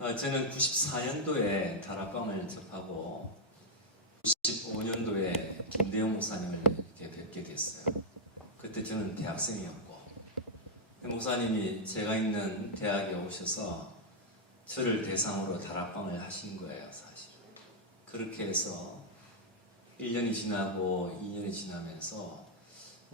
저는 94년도에 다락방을 접하고 95년도에 김대영 목사님을 이렇게 뵙게 됐어요. 그때 저는 대학생이었고, 목사님이 제가 있는 대학에 오셔서 저를 대상으로 다락방을 하신 거예요, 사실. 그렇게 해서 1년이 지나고 2년이 지나면서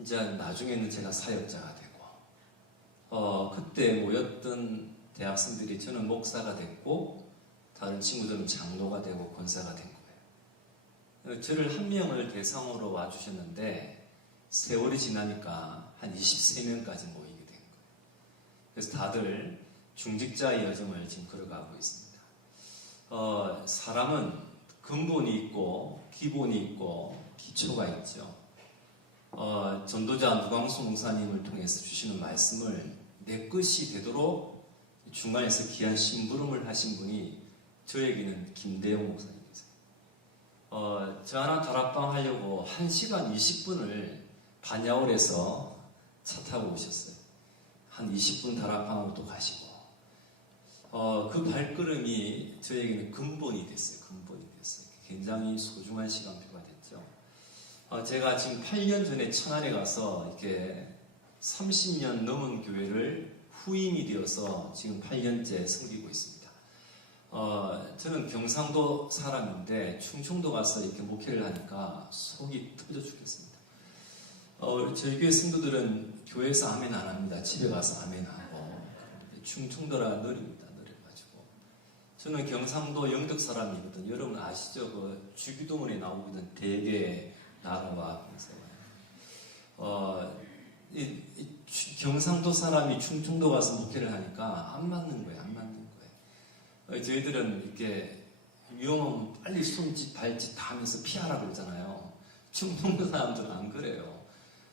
이제 나중에는 제가 사역자가 되고, 그때 모였던 대학생들이 저는 목사가 됐고 다른 친구들은 장로가 되고 권사가 된 거예요. 저를 한 명을 대상으로 와주셨는데 세월이 지나니까 한 23명까지 모이게 된 거예요. 그래서 다들 중직자의 여정을 지금 걸어가고 있습니다. 사람은 근본이 있고 기본이 있고 기초가 있죠. 전도자 누광수 목사님을 통해서 주시는 말씀을 내 것이 되도록 중간에서 귀한 심부름을 하신 분이 저에게는 김대영 목사님이세요. 저 하나 다락방 하려고 1시간 20분을 반야월에서 차 타고 오셨어요. 한 20분 다락방으로 또 가시고, 그 발걸음이 저에게는 근본이 됐어요. 근본이 됐어요. 굉장히 소중한 시간표가 됐죠. 제가 지금 8년 전에 천안에 가서 이렇게 30년 넘은 교회를 후임이 되어서 지금 8년째 섬기고 있습니다. 저는 경상도 사람인데 충청도 가서 이렇게 목회를 하니까 속이 터져 죽겠습니다. 저희 교회 성도들은 교회에서 아멘 안 합니다. 집에 가서 아멘 하고. 충청도라 느립니다. 느려가지고. 저는 경상도 영덕 사람이거든요. 여러분 아시죠? 그 주기도문에 나오거든. 대개 나라와 경상도 사람이 충청도 가서 목회를 하니까 안 맞는 거예요. 안 맞는 거예요. 저희들은 이렇게 위험하면 빨리 손짓 발짓 다 하면서 피하라고 그러잖아요. 충청도 사람들은 안 그래요.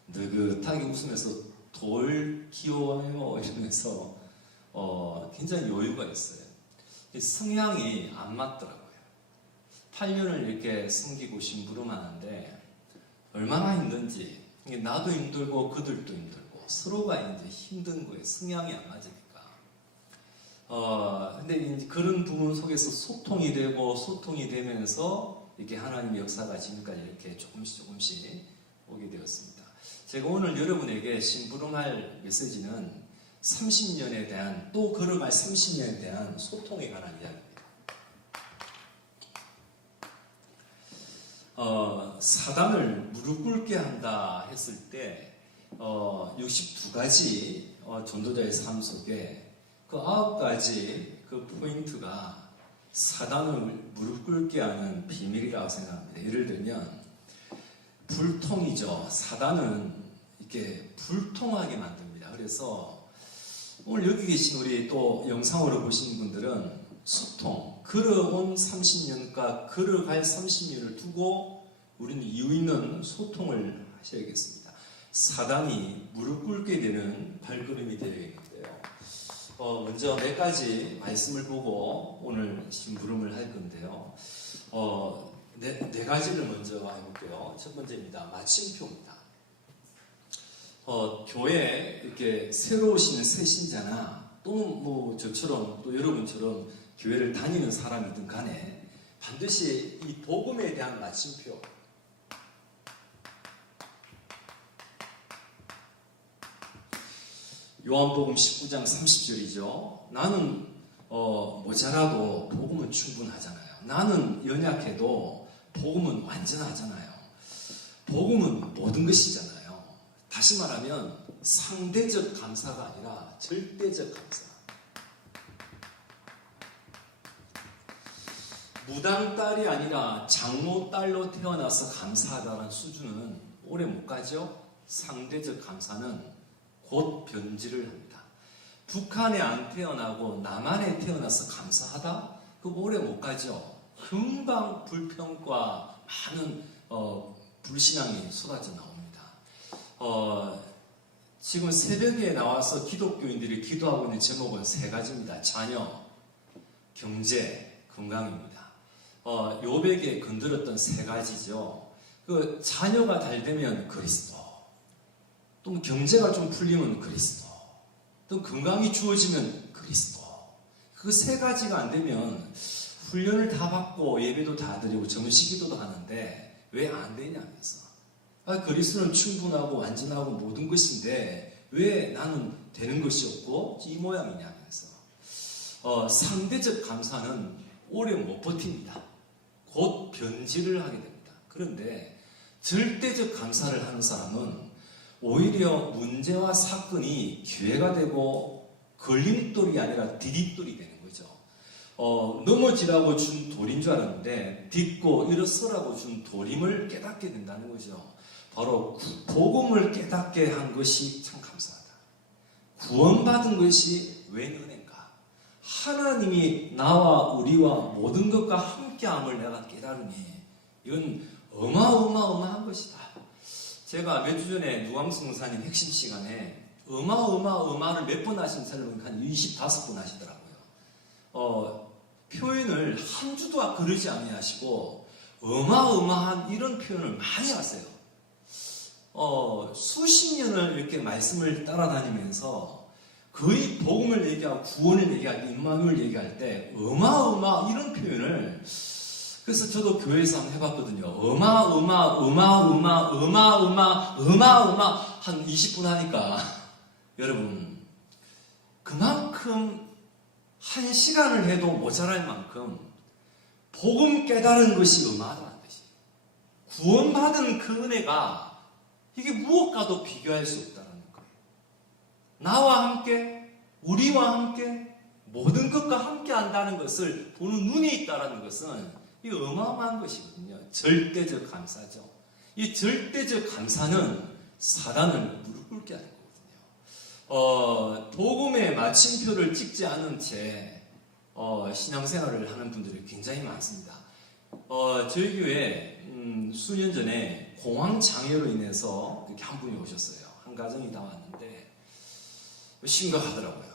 느긋하게 웃으면서 돌 귀여워요 이러면서 굉장히 여유가 있어요. 성향이 안 맞더라고요. 8년을 이렇게 섬기고 심부름하는데 얼마나 힘든지, 나도 힘들고 그들도 힘들고 서로가 이제 힘든 거예요. 성향이 안 맞으니까. 근데 이제 그런 부분 속에서 소통이 되면서 이렇게 하나님의 역사가 지금까지 이렇게 조금씩 오게 되었습니다. 제가 오늘 여러분에게 심부름할 메시지는 30년에 대한, 또 걸어갈 30년에 대한 소통에 관한 이야기입니다. 사단을 무릎 꿇게 한다 했을 때 62가지 전도자의 삶 속에 그 9가지 그 포인트가 사단을 무릎 꿇게 하는 비밀이라고 생각합니다. 예를 들면 불통이죠. 사단은 이렇게 불통하게 만듭니다. 그래서 오늘 여기 계신 우리 또 영상으로 보시는 분들은 소통, 걸어온 30년과 걸어갈 30년을 두고 우리는 이유 있는 소통을 하셔야겠습니다. 사단이 무릎 꿇게 되는 발걸음이 되어야겠는데요. 먼저 몇 가지 말씀을 보고 오늘 심부름을 할 건데요. 네 가지를 먼저 해볼게요. 첫 번째입니다. 마침표입니다. 교회에 이렇게 새로 오시는 새 신자나 또 저처럼 또 여러분처럼 교회를 다니는 사람이든 간에 반드시 이 복음에 대한 마침표, 요한복음 19장 30절이죠. 나는 모자라도 복음은 충분하잖아요. 나는 연약해도 복음은 완전하잖아요. 복음은 모든 것이잖아요. 다시 말하면 상대적 감사가 아니라 절대적 감사. 무당 딸이 아니라 장모 딸로 태어나서 감사하다는 수준은 오래 못 가죠. 상대적 감사는 곧 변질을 합니다. 북한에 안 태어나고 남한에 태어나서 감사하다? 그거 오래 못 가죠. 금방 불평과 많은 불신앙이 쏟아져 나옵니다. 지금 새벽에 나와서 기독교인들이 기도하고 있는 제목은 3가지입니다. 자녀, 경제, 건강입니다. 요백에 건드렸던 3가지죠. 그 자녀가 잘 되면 그리스도, 또 경제가 좀 풀리면 그리스도, 또 건강이 주어지면 그리스도. 그 세 가지가 안 되면 훈련을 다 받고 예배도 다 드리고 정식기도도 하는데 왜 안 되냐면서. 그리스도는 충분하고 완전하고 모든 것인데 왜 나는 되는 것이 없고 이 모양이냐면서. 상대적 감사는 오래 못 버팁니다. 곧 변질을 하게 됩니다. 그런데 절대적 감사를 하는 사람은 오히려 문제와 사건이 기회가 되고 걸림돌이 아니라 디딤돌이 되는 거죠. 넘어지라고 준 돌인 줄 알았는데 딛고 일어서라고 준 돌임을 깨닫게 된다는 거죠. 바로 복음을 깨닫게 한 것이 참 감사하다. 구원받은 것이 웬 은혜인가. 하나님이 나와 우리와 모든 것과 함께함을 내가 깨달으니 이건 어마어마한 것이다. 제가 몇 주 전에 누광수 목사님 핵심 시간에 어마를 몇 번 하신 사람은 한 25번 하시더라고요. 표현을 한 주도 그러지 아니하시고 어마어마한 이런 표현을 많이 하세요. 수십 년을 이렇게 말씀을 따라다니면서 거의 복음을 얘기하고 구원을 얘기할 때, 임마누엘 얘기할 때 어마어마 이런 표현을, 그래서 저도 교회에서 한번 해봤거든요. 한 20분 하니까 여러분 그만큼 한 시간을 해도 모자랄 만큼 복음 깨달은 것이 어마하다는 것이, 구원받은 그 은혜가 이게 무엇과도 비교할 수 없다는 거예요. 나와 함께, 우리와 함께, 모든 것과 함께 한다는 것을 보는 눈이 있다는 것은 이 어마어마한 것이거든요. 절대적 감사죠. 이 절대적 감사는 사단을 무릎 꿇게 하는 거거든요. 복음의 마침표를 찍지 않은 채 신앙생활을 하는 분들이 굉장히 많습니다. 저희 교회에 수년 전에 공황장애로 인해서 이렇게 한 분이 오셨어요. 한 가정이 다 왔는데 심각하더라고요.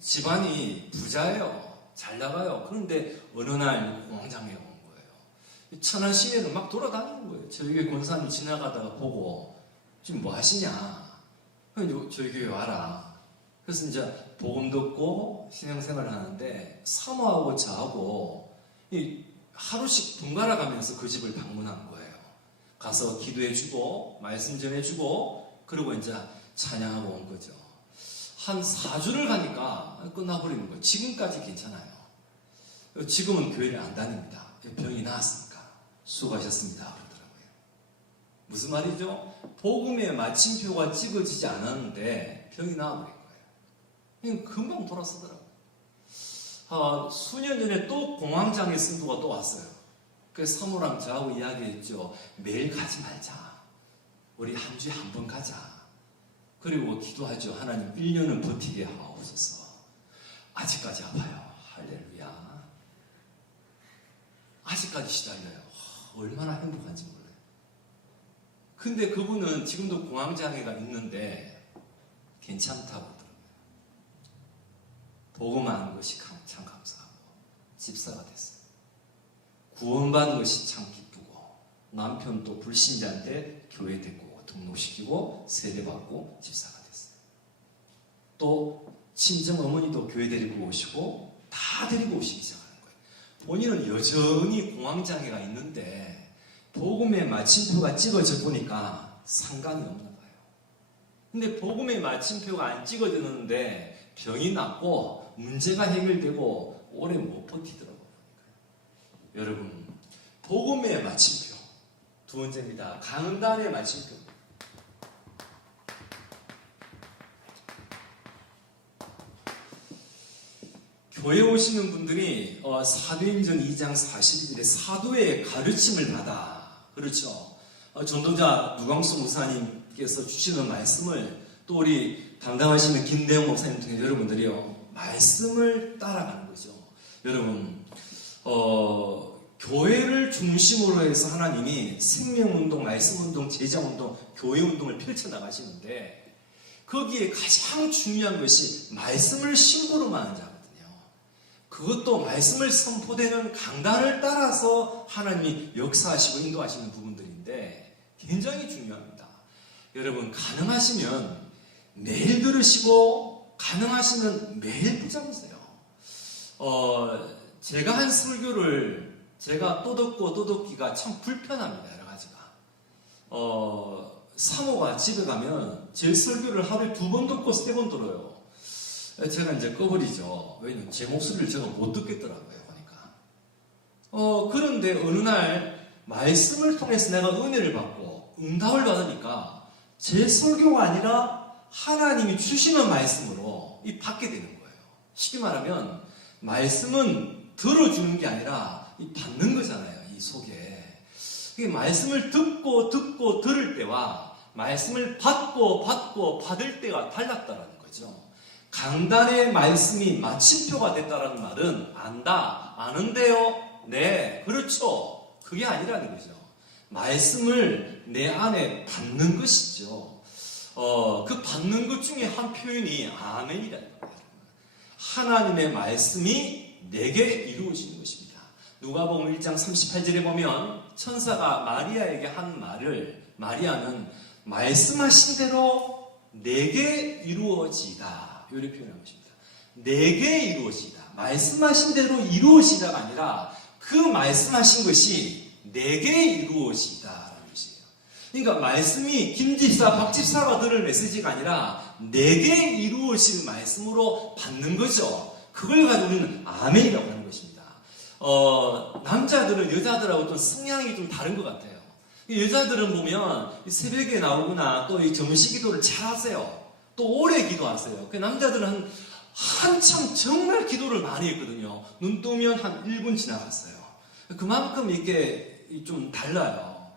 집안이 부자예요. 잘 나가요. 그런데 어느 날 공황장애가 온 거예요. 천안 시내를 막 돌아다니는 거예요. 저희 교회 권사님 지나가다가 보고 지금 뭐 하시냐. 저희 교회 와라. 그래서 이제 복음 듣고 신앙생활을 하는데 사모하고 저하고 하루씩 번갈아 가면서 그 집을 방문한 거예요. 가서 기도해주고 말씀 전해주고 그리고 이제 찬양하고 온 거죠. 한 4주를 가니까 끝나버리는 거예요. 지금까지 괜찮아요. 지금은 교회를 안 다닙니다. 병이 나았으니까 수고하셨습니다 그러더라고요. 무슨 말이죠? 복음의 마침표가 찍어지지 않았는데 병이 나아버린 거예요. 금방 돌아서더라고요. 수년 전에 또 공황장애 승부가 또 왔어요. 그래서 사모랑 저하고 이야기했죠. 매일 가지 말자. 우리 한 주에 한 번 가자. 그리고 기도하죠. 하나님 1년은 버티게 하옵소서. 아직까지 아파요. 할렐루야. 아직까지 시달려요. 얼마나 행복한지 몰라요. 근데 그분은 지금도 공황장애가 있는데 괜찮다고 하더라고요. 복음하는 것이 참 감사하고 집사가 됐어요. 구원받은 것이 참 기쁘고 남편도 불신자인데 교회 데리고 등록시키고 세례받고 집사가 됐어요. 또 친정 어머니도 교회 데리고 오시고 다 데리고 오시기 시작하는 거예요. 본인은 여전히 공황장애가 있는데 복음의 마침표가 찍어져 보니까 상관이 없나 봐요. 근데 복음의 마침표가 안 찍어졌는데 병이 났고 문제가 해결되고 오래 못 버티더라고요. 여러분, 복음의 마침표 두 번째입니다. 강단의 마침표. 교회 오시는 분들이 사도행전 2장 41절에 사도의 가르침을 받아. 그렇죠. 전도자 누광수 목사님께서 주시는 말씀을 또 우리 담당하시는 김대영 목사님 통해 여러분들이요 말씀을 따라가는 거죠. 여러분 교회를 중심으로 해서 하나님이 생명운동, 말씀운동, 제자운동, 교회운동을 펼쳐나가시는데 거기에 가장 중요한 것이 말씀을 심부름하는 자거든요. 그것도 말씀을 선포되는 강단을 따라서 하나님이 역사하시고 인도하시는 부분들인데 굉장히 중요합니다. 여러분 가능하시면 매일 들으시고 가능하시면 매일 붙잡으세요. 제가 한 설교를 제가 또 듣기가 참 불편합니다. 여러 가지가. 사모가 집에 가면 제 설교를 하루에 2번 듣고 3번 들어요. 제가 이제 꺼버리죠. 왜냐면 제 목소리를 제가 못 듣겠더라고요. 보니까. 그런데 어느 날 말씀을 통해서 내가 은혜를 받고 응답을 받으니까 제 설교가 아니라 하나님이 주시는 말씀으로 받게 되는 거예요. 쉽게 말하면 말씀은 들어주는 게 아니라 받는 거잖아요. 이 속에. 말씀을 듣고 들을 때와 말씀을 받고 받을 때가 달랐다라는 거죠. 강단의 말씀이 마침표가 됐다라는 말은 안다, 아는데요? 네, 그렇죠. 그게 아니라는 거죠. 말씀을 내 안에 받는 것이죠. 그 받는 것 중에 한 표현이 아멘이라는 거예요. 하나님의 말씀이 내게 이루어지는 것입니다. 누가복음 1장 38절에 보면 천사가 마리아에게 한 말을 마리아는 말씀하신 대로 내게 이루어지다 이렇게 표현한 것입니다. 내게 이루어지다. 말씀하신 대로 이루어지다가 아니라 그 말씀하신 것이 내게 이루어지다라는 것이에요. 그러니까 말씀이 김집사, 박집사가 들을 메시지가 아니라 내게 이루어질 말씀으로 받는 거죠. 그걸 가지고 우리는 아멘이라고 하는 것입니다. 남자들은 여자들하고 좀 성향이 좀 다른 것 같아요. 여자들은 보면 새벽에 나오거나 또 이 정시 기도를 잘 하세요. 또 오래 기도하세요. 남자들은 한참 정말 기도를 많이 했거든요. 눈 뜨면 한 1분 지나갔어요. 그만큼 이게 좀 달라요.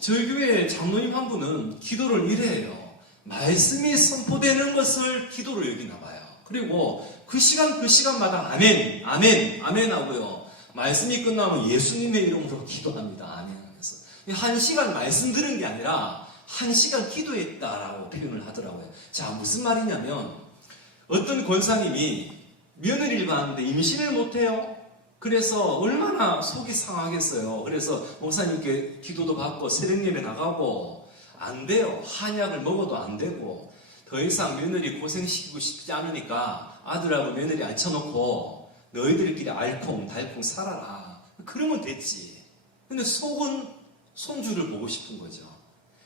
저희 교회 장로님 한 분은 기도를 이래 해요. 말씀이 선포되는 것을 기도로 여기나 봐요. 그리고 그 시간마다 아멘 하고요. 말씀이 끝나면 예수님의 이름으로 기도합니다. 아멘 하면서. 1시간 말씀 들은 게 아니라 1시간 기도했다라고 표현을 하더라고요. 자, 무슨 말이냐면 어떤 권사님이 며느리를 봤는데 임신을 못해요. 그래서 얼마나 속이 상하겠어요. 그래서 목사님께 기도도 받고 새벽예배 나가고 안 돼요. 한약을 먹어도 안 되고 더 이상 며느리 고생시키고 싶지 않으니까 아들하고 며느리 앉혀놓고 너희들끼리 알콩달콩 살아라. 그러면 됐지. 근데 속은 손주를 보고 싶은 거죠.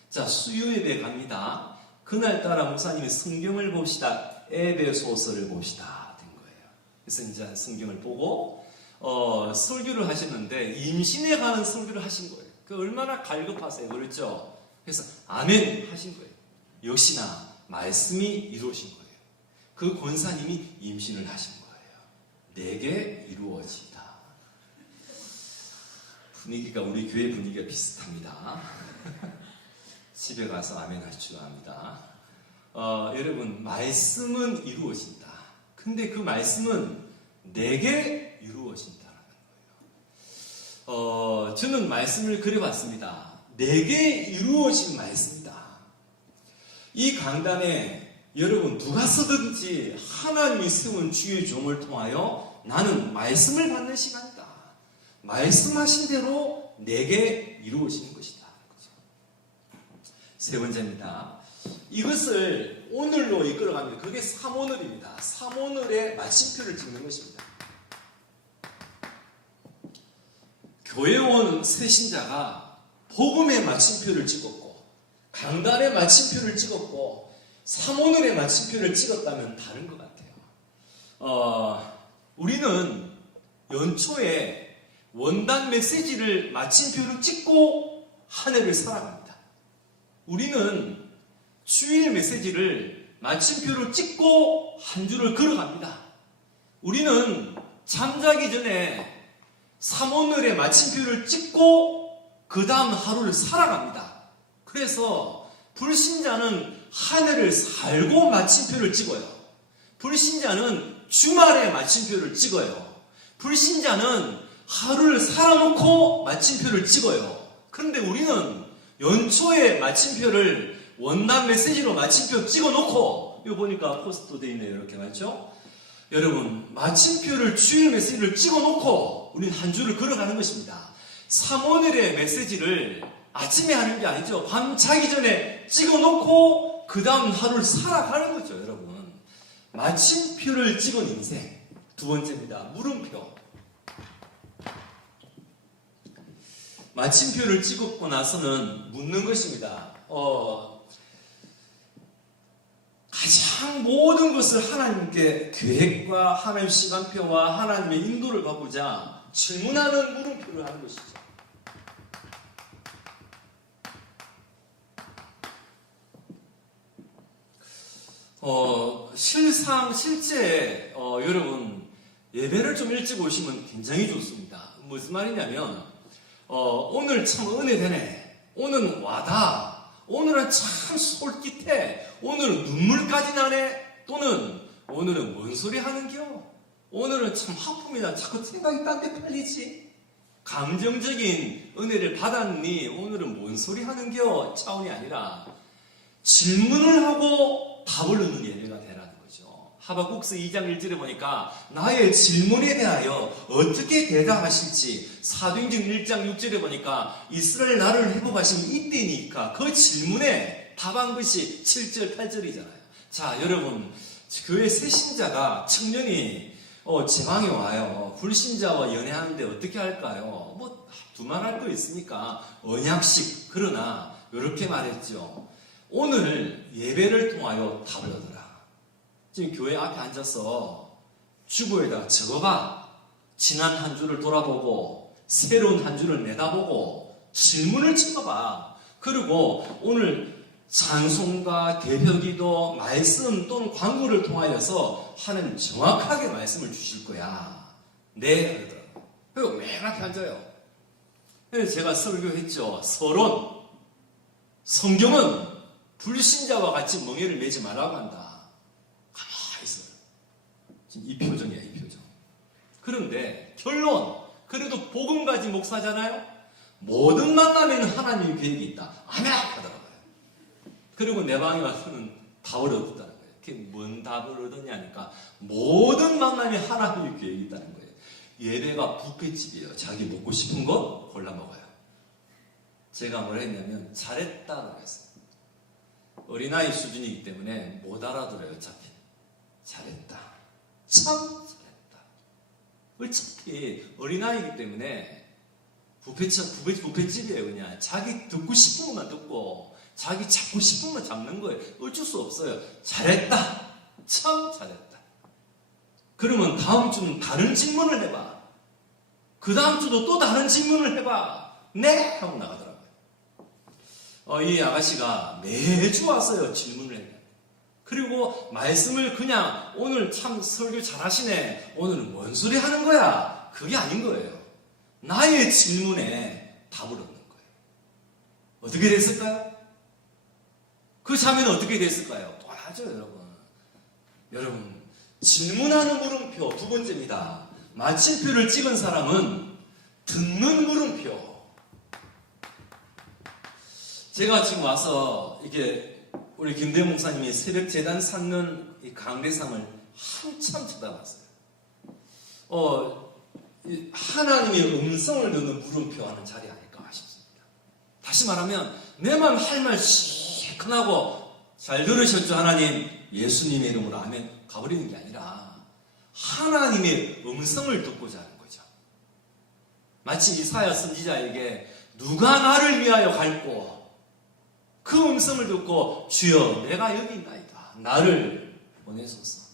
자, 수요예배 갑니다. 그날따라 목사님이 성경을 봅시다. 에베소서를 봅시다. 된 거예요. 그래서 이제 성경을 보고 설교를 하셨는데 임신에 관한 설교를 하신 거예요. 그 얼마나 갈급하세요. 그렇죠? 그래서 아멘 하신 거예요. 역시나 말씀이 이루어진 거예요. 그 권사님이 임신을 하신 거예요. 내게 이루어지다. 분위기가 우리 교회 분위기가 비슷합니다. 집에 가서 아멘 할 줄 압니다. 여러분, 말씀은 이루어진다. 근데 그 말씀은 내게 이루어진다라는 거예요. 저는 말씀을 그려봤습니다. 내게 이루어진 말씀이다. 이 강단에 여러분 누가 쓰든지 하나님이 세운 주의 종을 통하여 나는 말씀을 받는 시간이다. 말씀하신 대로 내게 이루어지는 것이다. 세 번째입니다. 이것을 오늘로 이끌어갑니다. 그게 3오늘입니다. 3오늘의 마침표를 찍는 것입니다. 교회 온 새신자가 복음의 마침표를 찍었고 강단의 마침표를 찍었고 3오늘의 마침표를 찍었다면 다른 것 같아요. 우리는 연초에 원단 메시지를 마침표를 찍고 한 해를 살아갑니다. 우리는 주일 메시지를 마침표를 찍고 한 주를 걸어갑니다. 우리는 잠자기 전에 3오늘의 마침표를 찍고 그 다음 하루를 살아갑니다. 그래서 불신자는 한 해를 살고 마침표를 찍어요. 불신자는 주말에 마침표를 찍어요. 불신자는 하루를 살아놓고 마침표를 찍어요. 그런데 우리는 연초에 마침표를 원단 메시지로 마침표 찍어놓고 이거 보니까 포스트도 되어 있네요. 이렇게 맞죠? 여러분, 마침표를 주일 메시지를 찍어놓고 우리는 한 주를 걸어가는 것입니다. 3오늘의 메시지를 아침에 하는 게 아니죠. 밤 자기 전에 찍어놓고 그 다음 하루를 살아가는 거죠. 여러분, 마침표를 찍은 인생. 두 번째입니다. 물음표. 마침표를 찍고 나서는 묻는 것입니다. 가장 모든 것을 하나님께 계획과 하나님의 시간표와 하나님의 인도를 받고자 질문하는 물음표를 하는 것이죠. 실제 여러분 예배를 좀 일찍 오시면 굉장히 좋습니다. 무슨 말이냐면 오늘 참 은혜되네, 오늘은 와다, 오늘은 참 솔깃해, 오늘은 눈물까지 나네, 또는 오늘은 뭔 소리 하는겨, 오늘은 참 하품이다, 자꾸 생각이 딴 데 팔리지, 감정적인 은혜를 받았니, 오늘은 뭔 소리 하는겨 차원이 아니라 질문을 하고 답을 얻는 예배가 되라는 거죠. 하박국서 2장 1절에 보니까 나의 질문에 대하여 어떻게 대답하실지, 사도행전 1장 6절에 보니까 이스라엘 나라를 회복하시면 이때니까 그 질문에 답한 것이 7절 8절이잖아요. 자, 여러분, 교회 새신자가 청년이 제 방에 와요. 불신자와 연애하는데 어떻게 할까요? 뭐 두말할 거 있습니까? 언약식. 그러나 이렇게 말했죠. 오늘 예배를 통하여 답을 얻어라. 지금 교회 앞에 앉아서 주보에다 적어봐. 지난 한 주를 돌아보고 새로운 한 주를 내다보고 질문을 찍어봐. 그리고 오늘 찬송가, 대표기도, 말씀 또는 광고를 통하여서 하나님 정확하게 말씀을 주실 거야. 네, 그러더라고요. 그리고 맨 앞에 앉아요. 그래서 제가 설교했죠. 서론. 성경은 불신자와 같이 멍에를 매지 말라고 한다. 가만히 있어요. 지금 이 표정이야, 이 표정. 그런데 결론. 그래도 복음 가진 목사잖아요. 모든 만남에는 하나님의 계획이 있다. 아멘! 하더라고요. 그리고 내 방에 와서는 답을 얻었다는 거예요. 그게 뭔 답을 얻었냐니까 모든 만남에 하나님의 계획이 있다는 거예요. 예배가 뷔페집이에요. 자기 먹고 싶은 것 골라 먹어요. 제가 뭘 했냐면 잘했다고 했어요. 어린아이 수준이기 때문에 못 알아들어요. 어차피 잘했다, 참 잘했다. 어차피 어린아이기 때문에 뷔페집이에요. 그냥 자기 듣고 싶은 것만 듣고 자기 잡고 싶은 것 잡는 거예요. 어쩔 수 없어요. 잘했다, 참 잘했다. 그러면 다음 주는 다른 질문을 해봐. 그 다음 주도 또 다른 질문을 해봐. 네! 하고 나가더라고요. 이 아가씨가 매주 왔어요. 질문을 했네. 그리고 말씀을 그냥 오늘 참 설교 잘하시네, 오늘은 뭔 소리 하는 거야, 그게 아닌 거예요. 나의 질문에 답을 얻는 거예요. 어떻게 됐을까요? 그 자매는 어떻게 됐을까요? 또하죠, 여러분. 여러분, 질문하는 물음표 두 번째입니다. 마침표를 찍은 사람은 듣는 물음표. 제가 지금 와서 이게 우리 김대영 목사님이 새벽 재단 쌓는 이 강대상을 한참 쳐다봤어요. 하나님의 음성을 듣는 물음표 하는 자리 아닐까 싶습니다. 다시 말하면 내 맘 할 말 시큰하고 잘 들으셨죠 하나님, 예수님의 이름으로 아멘 가버리는 게 아니라 하나님의 음성을 듣고자 하는 거죠. 마치 이사야 선지자에게 누가 나를 위하여 갈고, 그 음성을 듣고 주여 내가 여기 있나이다, 나를 보내소서.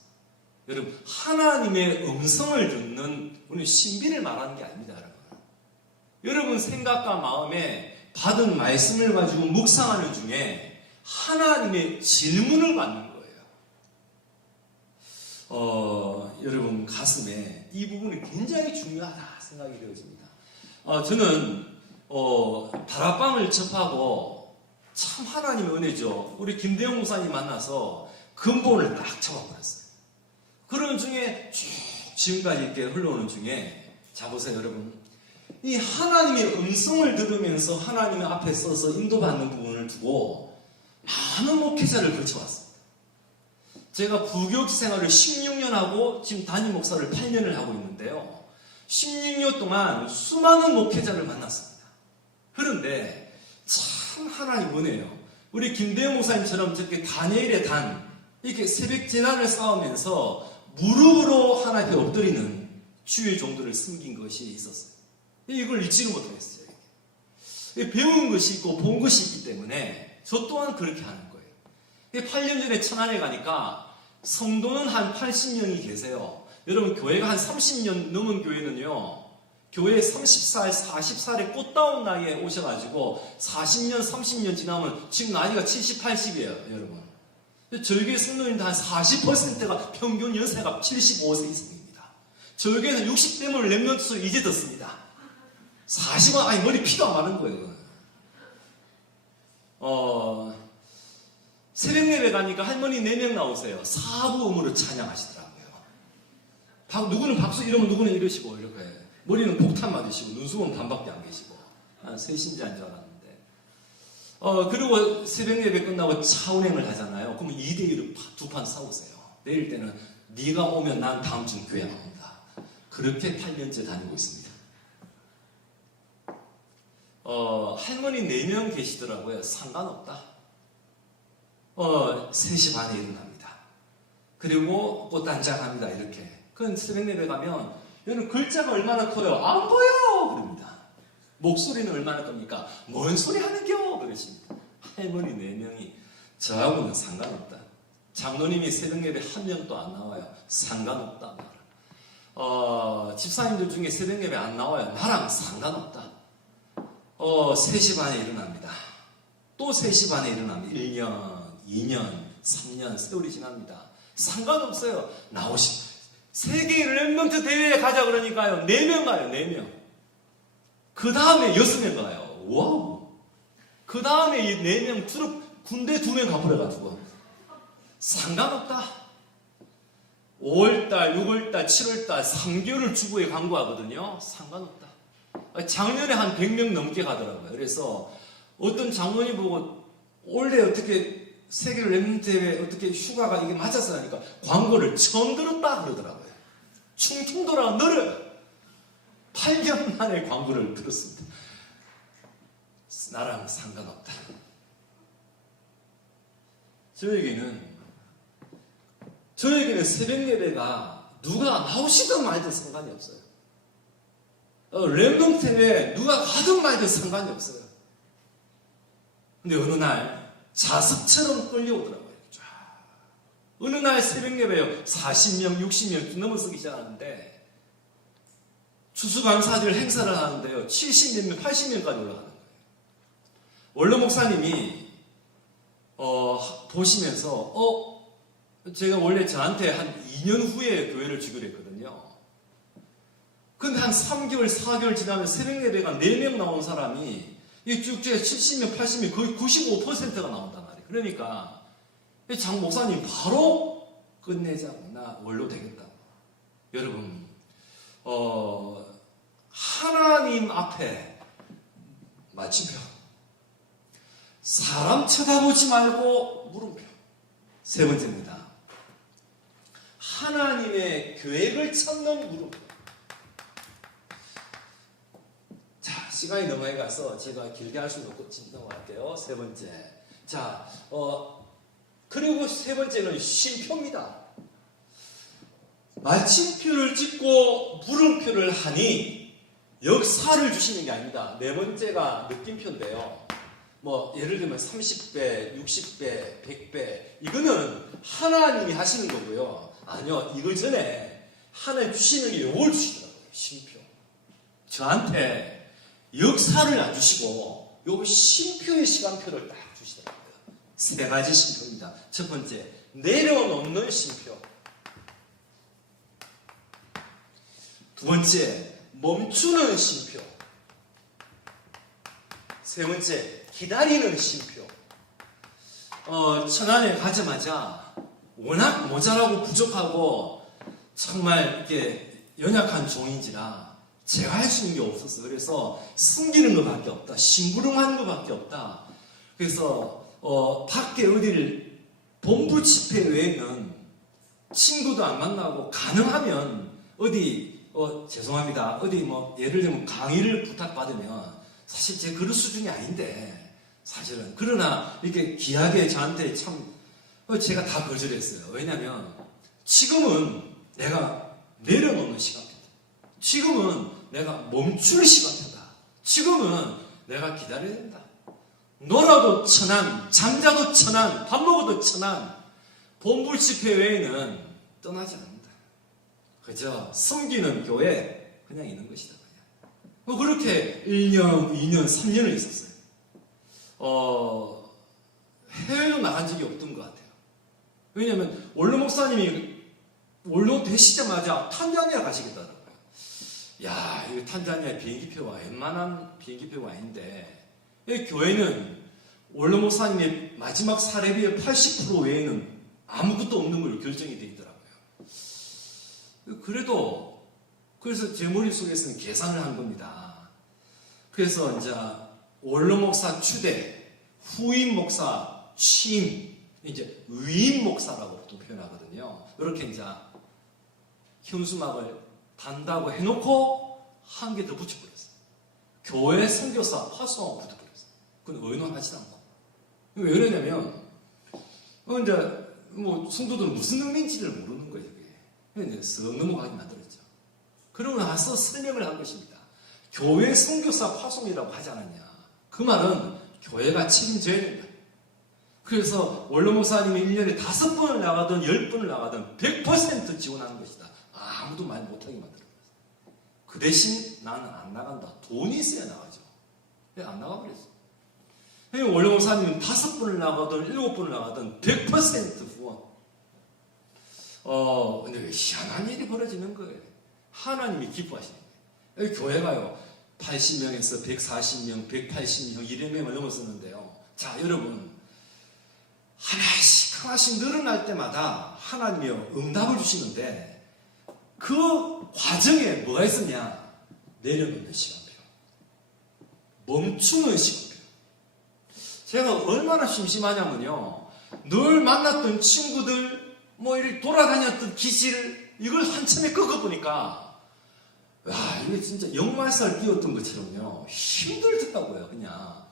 여러분, 하나님의 음성을 듣는 우리 신비를 말하는 게 아닙니다. 여러분 생각과 마음에 받은 말씀을 가지고 묵상하는 중에 하나님의 질문을 받는 거예요. 여러분 가슴에 이 부분이 굉장히 중요하다 생각이 되어집니다. 저는 다락방을 접하고 참 하나님의 은혜죠. 우리 김대영 목사님 만나서 근본을 딱 잡아버렸어요. 그런 중에 쭉 지금까지 이렇게 흘러오는 중에, 자 보세요 여러분, 이 하나님의 음성을 들으면서 하나님의 앞에 서서 인도받는 부분을 두고 많은 목회자를 거쳐왔습니다. 제가 부교육 생활을 16년 하고 지금 담임 목사를 8년을 하고 있는데요, 16년 동안 수많은 목회자를 만났습니다. 그런데 참 하나님 은혜예요. 우리 김대영 목사님처럼 저렇게 다니엘의 단, 이렇게 새벽 제단을 쌓으면서 무릎으로 하나 앞에 엎드리는 주의 종들을 섬긴 것이 있었어요. 이걸 잊지를 못하겠어요. 배운 것이 있고 본 것이 있기 때문에 저 또한 그렇게 하는 거예요. 8년 전에 천안에 가니까 성도는 한 80명이 계세요. 여러분 교회가 한 30년 넘은 교회는요, 교회 30살, 40살에 꽃다운 나이에 오셔가지고 40년, 30년 지나면 지금 나이가 70, 80이에요, 여러분. 저희 교회 성도님들 한 40%가 평균 연세가 75세 이상입니다. 저희 교회는 60대물 랩런트수 이제 듣습니다. 40은 아니 머리 피도 안 마른 거예요. 새벽 예배 가니까 할머니 4명 나오세요. 사부음으로 찬양하시더라고요. 누구는 박수 이러면 누구는 이러시고 이렇게 머리는 폭탄 맞으시고 눈썹은 반밖에 안 계시고 새신자인 줄 알았는데 그리고 새벽 예배 끝나고 차 운행을 하잖아요. 그러면 2대1로 두 판 싸우세요. 내일 때는 네가 오면 난 다음 주 교회 안 온다. 그렇게 8년째 다니고 있습니다. 할머니 4명 계시더라고요. 상관없다. 3시 반에 일어납니다. 그리고 꽃단장합니다. 이렇게. 그건 새벽 예배 가면 여러분 글자가 얼마나 커요? 안 보여! 그럽니다. 목소리는 얼마나 큽니까? 뭔 소리 하는겨? 그러십니다. 할머니 4명이 저하고는 상관없다. 장로님이 새벽 예배 한 명도 안 나와요. 상관없다. 집사님들 중에 새벽 예배 안 나와요. 나랑 상관없다. 3시 반에 일어납니다. 또 3시 반에 일어납니다. 1년, 2년, 3년, 세월이 지납니다. 상관없어요. 세계 랩런트 대회에 가자 그러니까요. 4명 가요, 4명. 그 다음에 6명 가요. 와우. 그 다음에 이 4명 군대 2명 가버려가지고. 상관없다. 5월달, 6월달, 7월달, 3개월을 주부에 광고하거든요. 상관없다. 작년에 한 100명 넘게 가더라고요. 그래서 어떤 장로님 보고 올해 어떻게 세계 랩런트 대회 어떻게 휴가가 이게 맞았어 하니까 광고를 처음 들었다 그러더라고요. 충청도라 너를 8년 만에 광고를 들었습니다. 나랑 상관없다. 저에게는 새벽 예배가 누가 나오시든 말든 상관이 없어요. 랩런트 대회에 누가 가든 말든 상관이 없어요. 근데 어느 날 자석처럼 끌려오더라고요. 어느 날 새벽 예배요. 40명, 60명 넘어서기 시작하는데 추수감사절 행사를 하는데요. 70몇 명, 80명까지 올라가는 거예요. 원로 목사님이 보시면서 제가 원래 저한테 한 2년 후에 교회를 주기로 했거든요. 근데 한 3개월, 4개월 지나면 새벽 예배가 4명 나온 사람이 쭉 70명, 80명, 거의 95%가 나온단 말이에요. 그러니까 장 목사님 바로 끝내자고 나 원로 되겠다고. 여러분 하나님 앞에 마침표. 사람 쳐다보지 말고 물음표. 세 번째입니다. 하나님의 계획을 찾는 물음표. 자, 시간이 너무 많이 가서 제가 길게 할 수는 없고 넘어갈게요. 세 번째. 자, 그리고 세 번째는 쉼표입니다. 마침표를 찍고 물음표를 하니 역사를 주시는 게 아닙니다. 네 번째가 느낌표인데요. 예를 들면 30배, 60배, 100배 이거는 하나님이 하시는 거고요. 아니요, 이걸 전에 하나님 주시는 게 요걸 주시더라고요. 쉼표. 저한테 역사를 안 주시고 요 쉼표의 시간표를 딱 주시더라고요. 3가지 쉼표입니다. 첫 번째, 내려놓는 쉼표. 두 번째, 멈추는 쉼표. 세 번째, 기다리는 쉼표. 천안에 가자마자 워낙 모자라고 부족하고 정말 이렇게 연약한 종인지라 제가 할 수 있는 게 없었어요. 그래서 숨기는 것밖에 없다. 심부름하는 것밖에 없다. 그래서 밖에 어디를 본부 집회 외에는 친구도 안 만나고 가능하면 어디 죄송합니다. 어디 예를 들면 강의를 부탁받으면 사실 제 그런 수준이 아닌데 사실은 그러나 이렇게 귀하게 저한테 참 제가 다 거절했어요. 왜냐하면 지금은 내가 내려놓는 시간표다. 지금은 내가 멈출 시간표다. 지금은 내가 기다려야 된다. 놀아도 천안, 잠자도 천안, 밥 먹어도 천안, 본불 집회 외에는 떠나지 않는다. 그저 섬기는 교회 그냥 있는 것이다. 그냥. 그렇게 1년, 2년, 3년을 있었어요. 해외로 나간 적이 없던 것 같아요. 왜냐하면 원로 목사님이 원로 되시자마자 탄자니아 가시겠다더라고요. 야, 이거 탄자니아 비행기표가 웬만한 비행기표가 아닌데, 이 교회는 원로 목사님의 마지막 사례비의 80% 외에는 아무것도 없는 걸로 결정이 되어 있더라고요. 그래서 제 머릿속에서는 계산을 한 겁니다. 그래서 이제 원로 목사 추대, 후임 목사 취임, 이제 위임 목사라고 보통 표현하거든요. 이렇게 이제 현수막을 단다고 해놓고 한 개 더 붙여버렸어요. 교회 선교사 파송하고 붙여버렸어요. 그건 의논하지 않고. 왜 그러냐면, 이제 성도들은 무슨 의미인지를 모르는 거예요. 그게. 이제 쓱 넘어가게 만들었죠. 그러고 나서 설명을 한 것입니다. 교회 선교사 파송이라고 하지 않았냐. 그 말은 교회가 책임져야 된다. 그래서 원로 목사님이 1년에 5번을 나가든 10번을 나가든 100% 지원하는 것이다. 아무도 말 못하게 만들어버렸어요. 그 대신 나는 안 나간다. 돈이 있어야 나가죠. 근데 안 나가버렸어요. 원로 목사님은 5번을 나가든 7번을 나가든 100% 후원. 근데 왜 희한한 일이 벌어지는 거예요. 하나님이 기뻐하시는 거예요. 교회가요, 80명에서 140명, 180명, 200명을 넘었었는데요. 자, 여러분. 하나씩 늘어날 때마다 하나님이 응답을 주시는데 그 과정에 뭐가 있었냐? 내려놓는 시간표. 멈추는 시간표. 제가 얼마나 심심하냐면요. 늘 만났던 친구들, 이렇게 돌아다녔던 기질, 이걸 한참에 꺾어보니까, 와, 이게 진짜 역말살 뛰었던 것처럼요. 힘들더라고요, 그냥.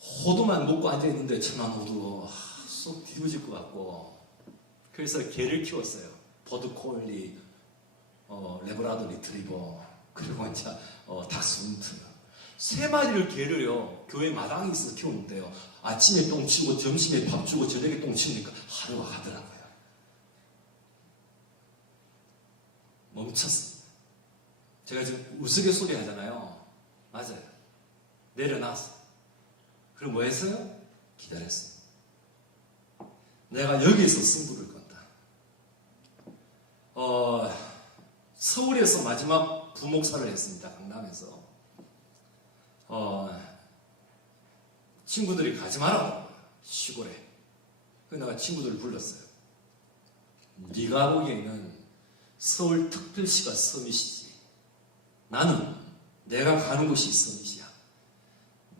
호두만 먹고 앉아있는데 천안 호두 쏙 뒤집어질 것 같고. 그래서 개를 키웠어요. 버드콜리, 레브라도 리트리버, 그리고 이제 닥스훈트. 3마리를 개를요, 교회 마당에 있어서 키우는데요. 아침에 똥 치우고 점심에 밥 주고 저녁에 똥 치우니까 하루가 가더라고요. 멈췄습니다. 제가 지금 우스갯소리 하잖아요. 맞아요. 내려놨어. 그럼 뭐 했어요? 기다렸어요. 내가 여기에서 승부를 건다. 서울에서 마지막 부목사를 했습니다. 강남에서. 친구들이 가지 말라고 시골에. 그래서 내가 친구들을 불렀어요. 네가 보기에는 서울특별시가 서밋이지. 나는 내가 가는 곳이 서밋이야.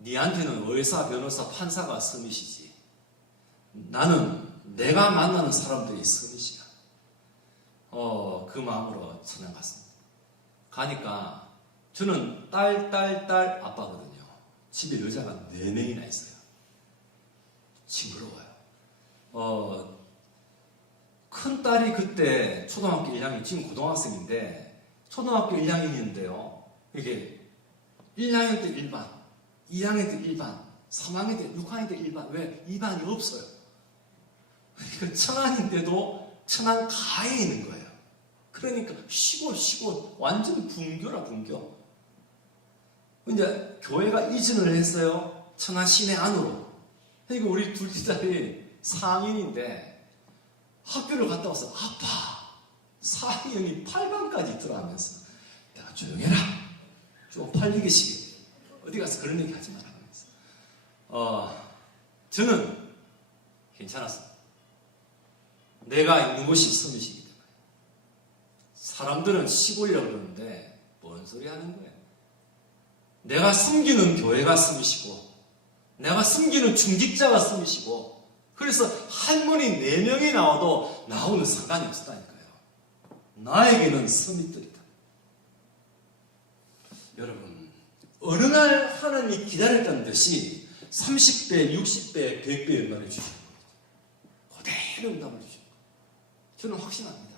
니한테는 의사, 변호사, 판사가 서밋이지. 나는 내가 만나는 사람들이 서밋이야. 그 마음으로 천안 갔습니다. 가니까 저는 딸 아빠거든요. 집에 여자가 4명이나 있어요. 징그러워요. 큰 딸이 그때 초등학교 1학년, 지금 고등학생인데 초등학교 1학년이었는데요. 이게 1학년 때 1반, 2학년 때 1반, 3학년 때, 6학년 때 1반. 왜? 2반이 없어요. 그러니까 천안인데도 천안 가에 있는 거예요. 그러니까 시골, 완전 분교라, 분교. 이제 교회가 이전을 했어요. 천안 시내 안으로. 그러니까 우리 둘째 딸이 4학년인데 학교를 갔다 와서 아빠, 4학년이 8반까지 들어가면서 야, 조용해라. 좀 팔리기식. 어디 가서 그런 얘기 하지 마라. 저는 괜찮았어요. 내가 있는 곳이 서밋이기 때문에. 사람들은 시골이라고 그러는데 뭔 소리 하는 거예요? 내가 섬기는 교회가 서밋이고 내가 섬기는 중직자가 서밋이고 그래서 할머니 4명이 나와도 나오는 상관이 없었다니까요. 나에게는 서밋들이다. 여러분, 어느 날 하나님이 기다렸다는 듯이 30배, 60배, 100배 연말을 주시는 거예요. 그대로 응답을 주십니다. 저는 확신합니다.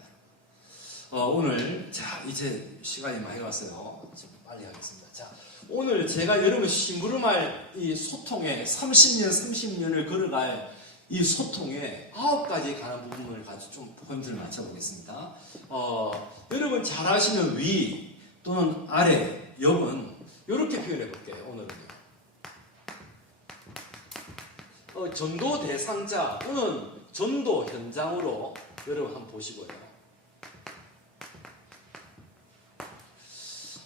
오늘 자 이제 시간이 많이 갔어요. 좀 빨리 하겠습니다. 자 오늘 제가 여러분 심부름할 이 소통에 30년을 걸어갈 이 소통에 9가지에 관한 부분을 가지고 좀 포인트를 맞춰보겠습니다. 여러분 잘 아시는 위 또는 아래, 옆은 이렇게 표현해 볼게요. 오늘은요. 전도 대상자 또는 전도 현장으로 여러분 한번 보시고요.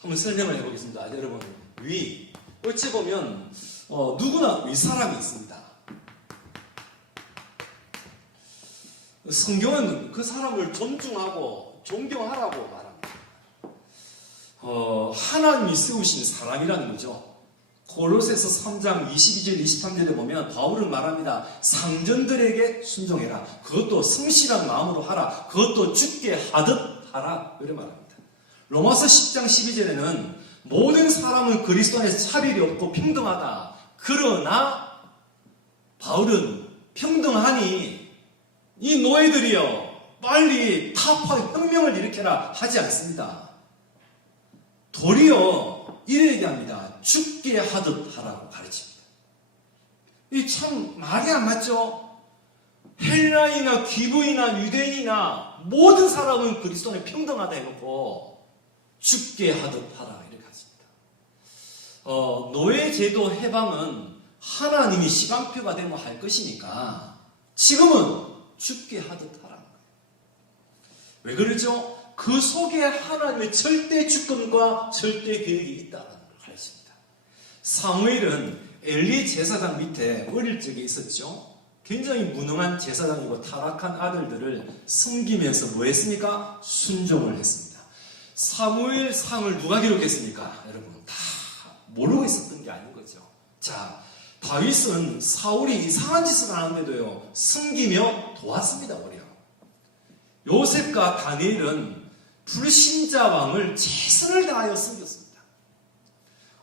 한번 설명을 해보겠습니다. 여러분 위 어찌 보면 누구나 윗사람이 있습니다. 성경은 그 사람을 존중하고 존경하라고 말합니다. 하나님이 세우신 사람이라는 거죠. 골로새서 3장 22절 23절에 보면 바울은 말합니다. 상전들에게 순종해라. 그것도 성실한 마음으로 하라. 그것도 주께 하듯 하라. 이렇게 말합니다. 로마서 10장 12절에는 모든 사람은 그리스도 안에서 차별이 없고 평등하다. 그러나 바울은 평등하니 이 노예들이여 빨리 타파 혁명을 일으켜라 하지 않습니다. 도리어 이래 얘기합니다. 죽게 하듯 하라고 가르칩니다. 이 참 말이 안 맞죠? 헬라인이나 귀부인이나 유대인이나 모든 사람은 그리스도 안에 평등하다 해놓고 죽게 하듯 하라 이렇게 하십니다. 노예 제도 해방은 하나님이 시간표가 되면 할 것이니까 지금은 죽게 하듯 하라는 거예요. 왜 그러죠? 그 속에 하나님의 절대 주권과 절대 계획이 있다는 걸 가르칩니다. 사무엘은 엘리 제사장 밑에 어릴 적에 있었죠. 굉장히 무능한 제사장이고 타락한 아들들을 섬기면서 뭐 했습니까? 순종을 했습니다. 사무엘 상을 누가 기록했습니까? 여러분 다 모르고 있었던 게 아닌 거죠. 자, 다윗은 사울이 이상한 짓을 하는데도요 섬기며 도왔습니다. 오히려 요셉과 다니엘은 불신자 왕을 최선을 다하여 섬겼습니다.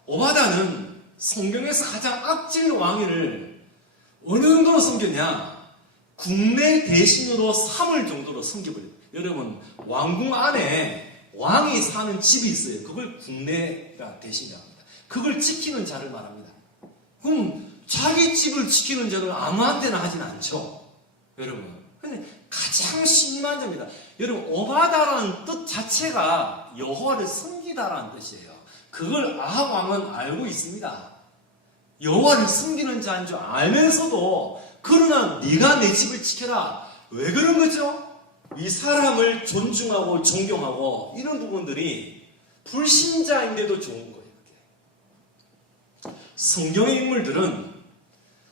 오바다는 성경에서 가장 악질 왕위를 어느 정도로 섬겼냐? 국내 대신으로 3월 정도로 섬겨버립니다. 여러분 왕궁 안에 왕이 사는 집이 있어요. 그걸 국내가 대신이라고 합니다. 그걸 지키는 자를 말합니다. 그럼 자기 집을 지키는 자를 아무한테나 하진 않죠. 여러분 근데 가장 신임한 자입니다. 여러분 오바다라는 뜻 자체가 여호와를 섬기다라는 뜻이에요. 그걸 아합 왕은 알고 있습니다. 여호와를 섬기는 자인 줄 알면서도 그러나 네가 내 집을 지켜라. 왜 그런 거죠? 이 사람을 존중하고 존경하고 이런 부분들이 불신자인데도 좋은 거예요. 성경의 인물들은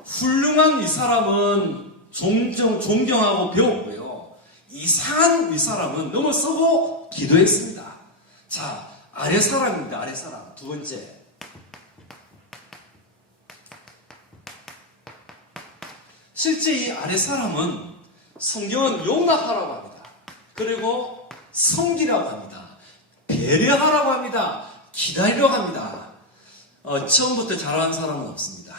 훌륭한 이 사람은 존경하고 배웠고요. 이상한 이 사람은 넘어서고 기도했습니다. 자, 아래 사람입니다. 아래 사람. 두 번째. 실제 이 아래 사람은 성경은 용납하라고 합니다. 그리고 섬기라고 합니다. 배려하라고 합니다. 기다리라고 합니다. 처음부터 잘하는 사람은 없습니다.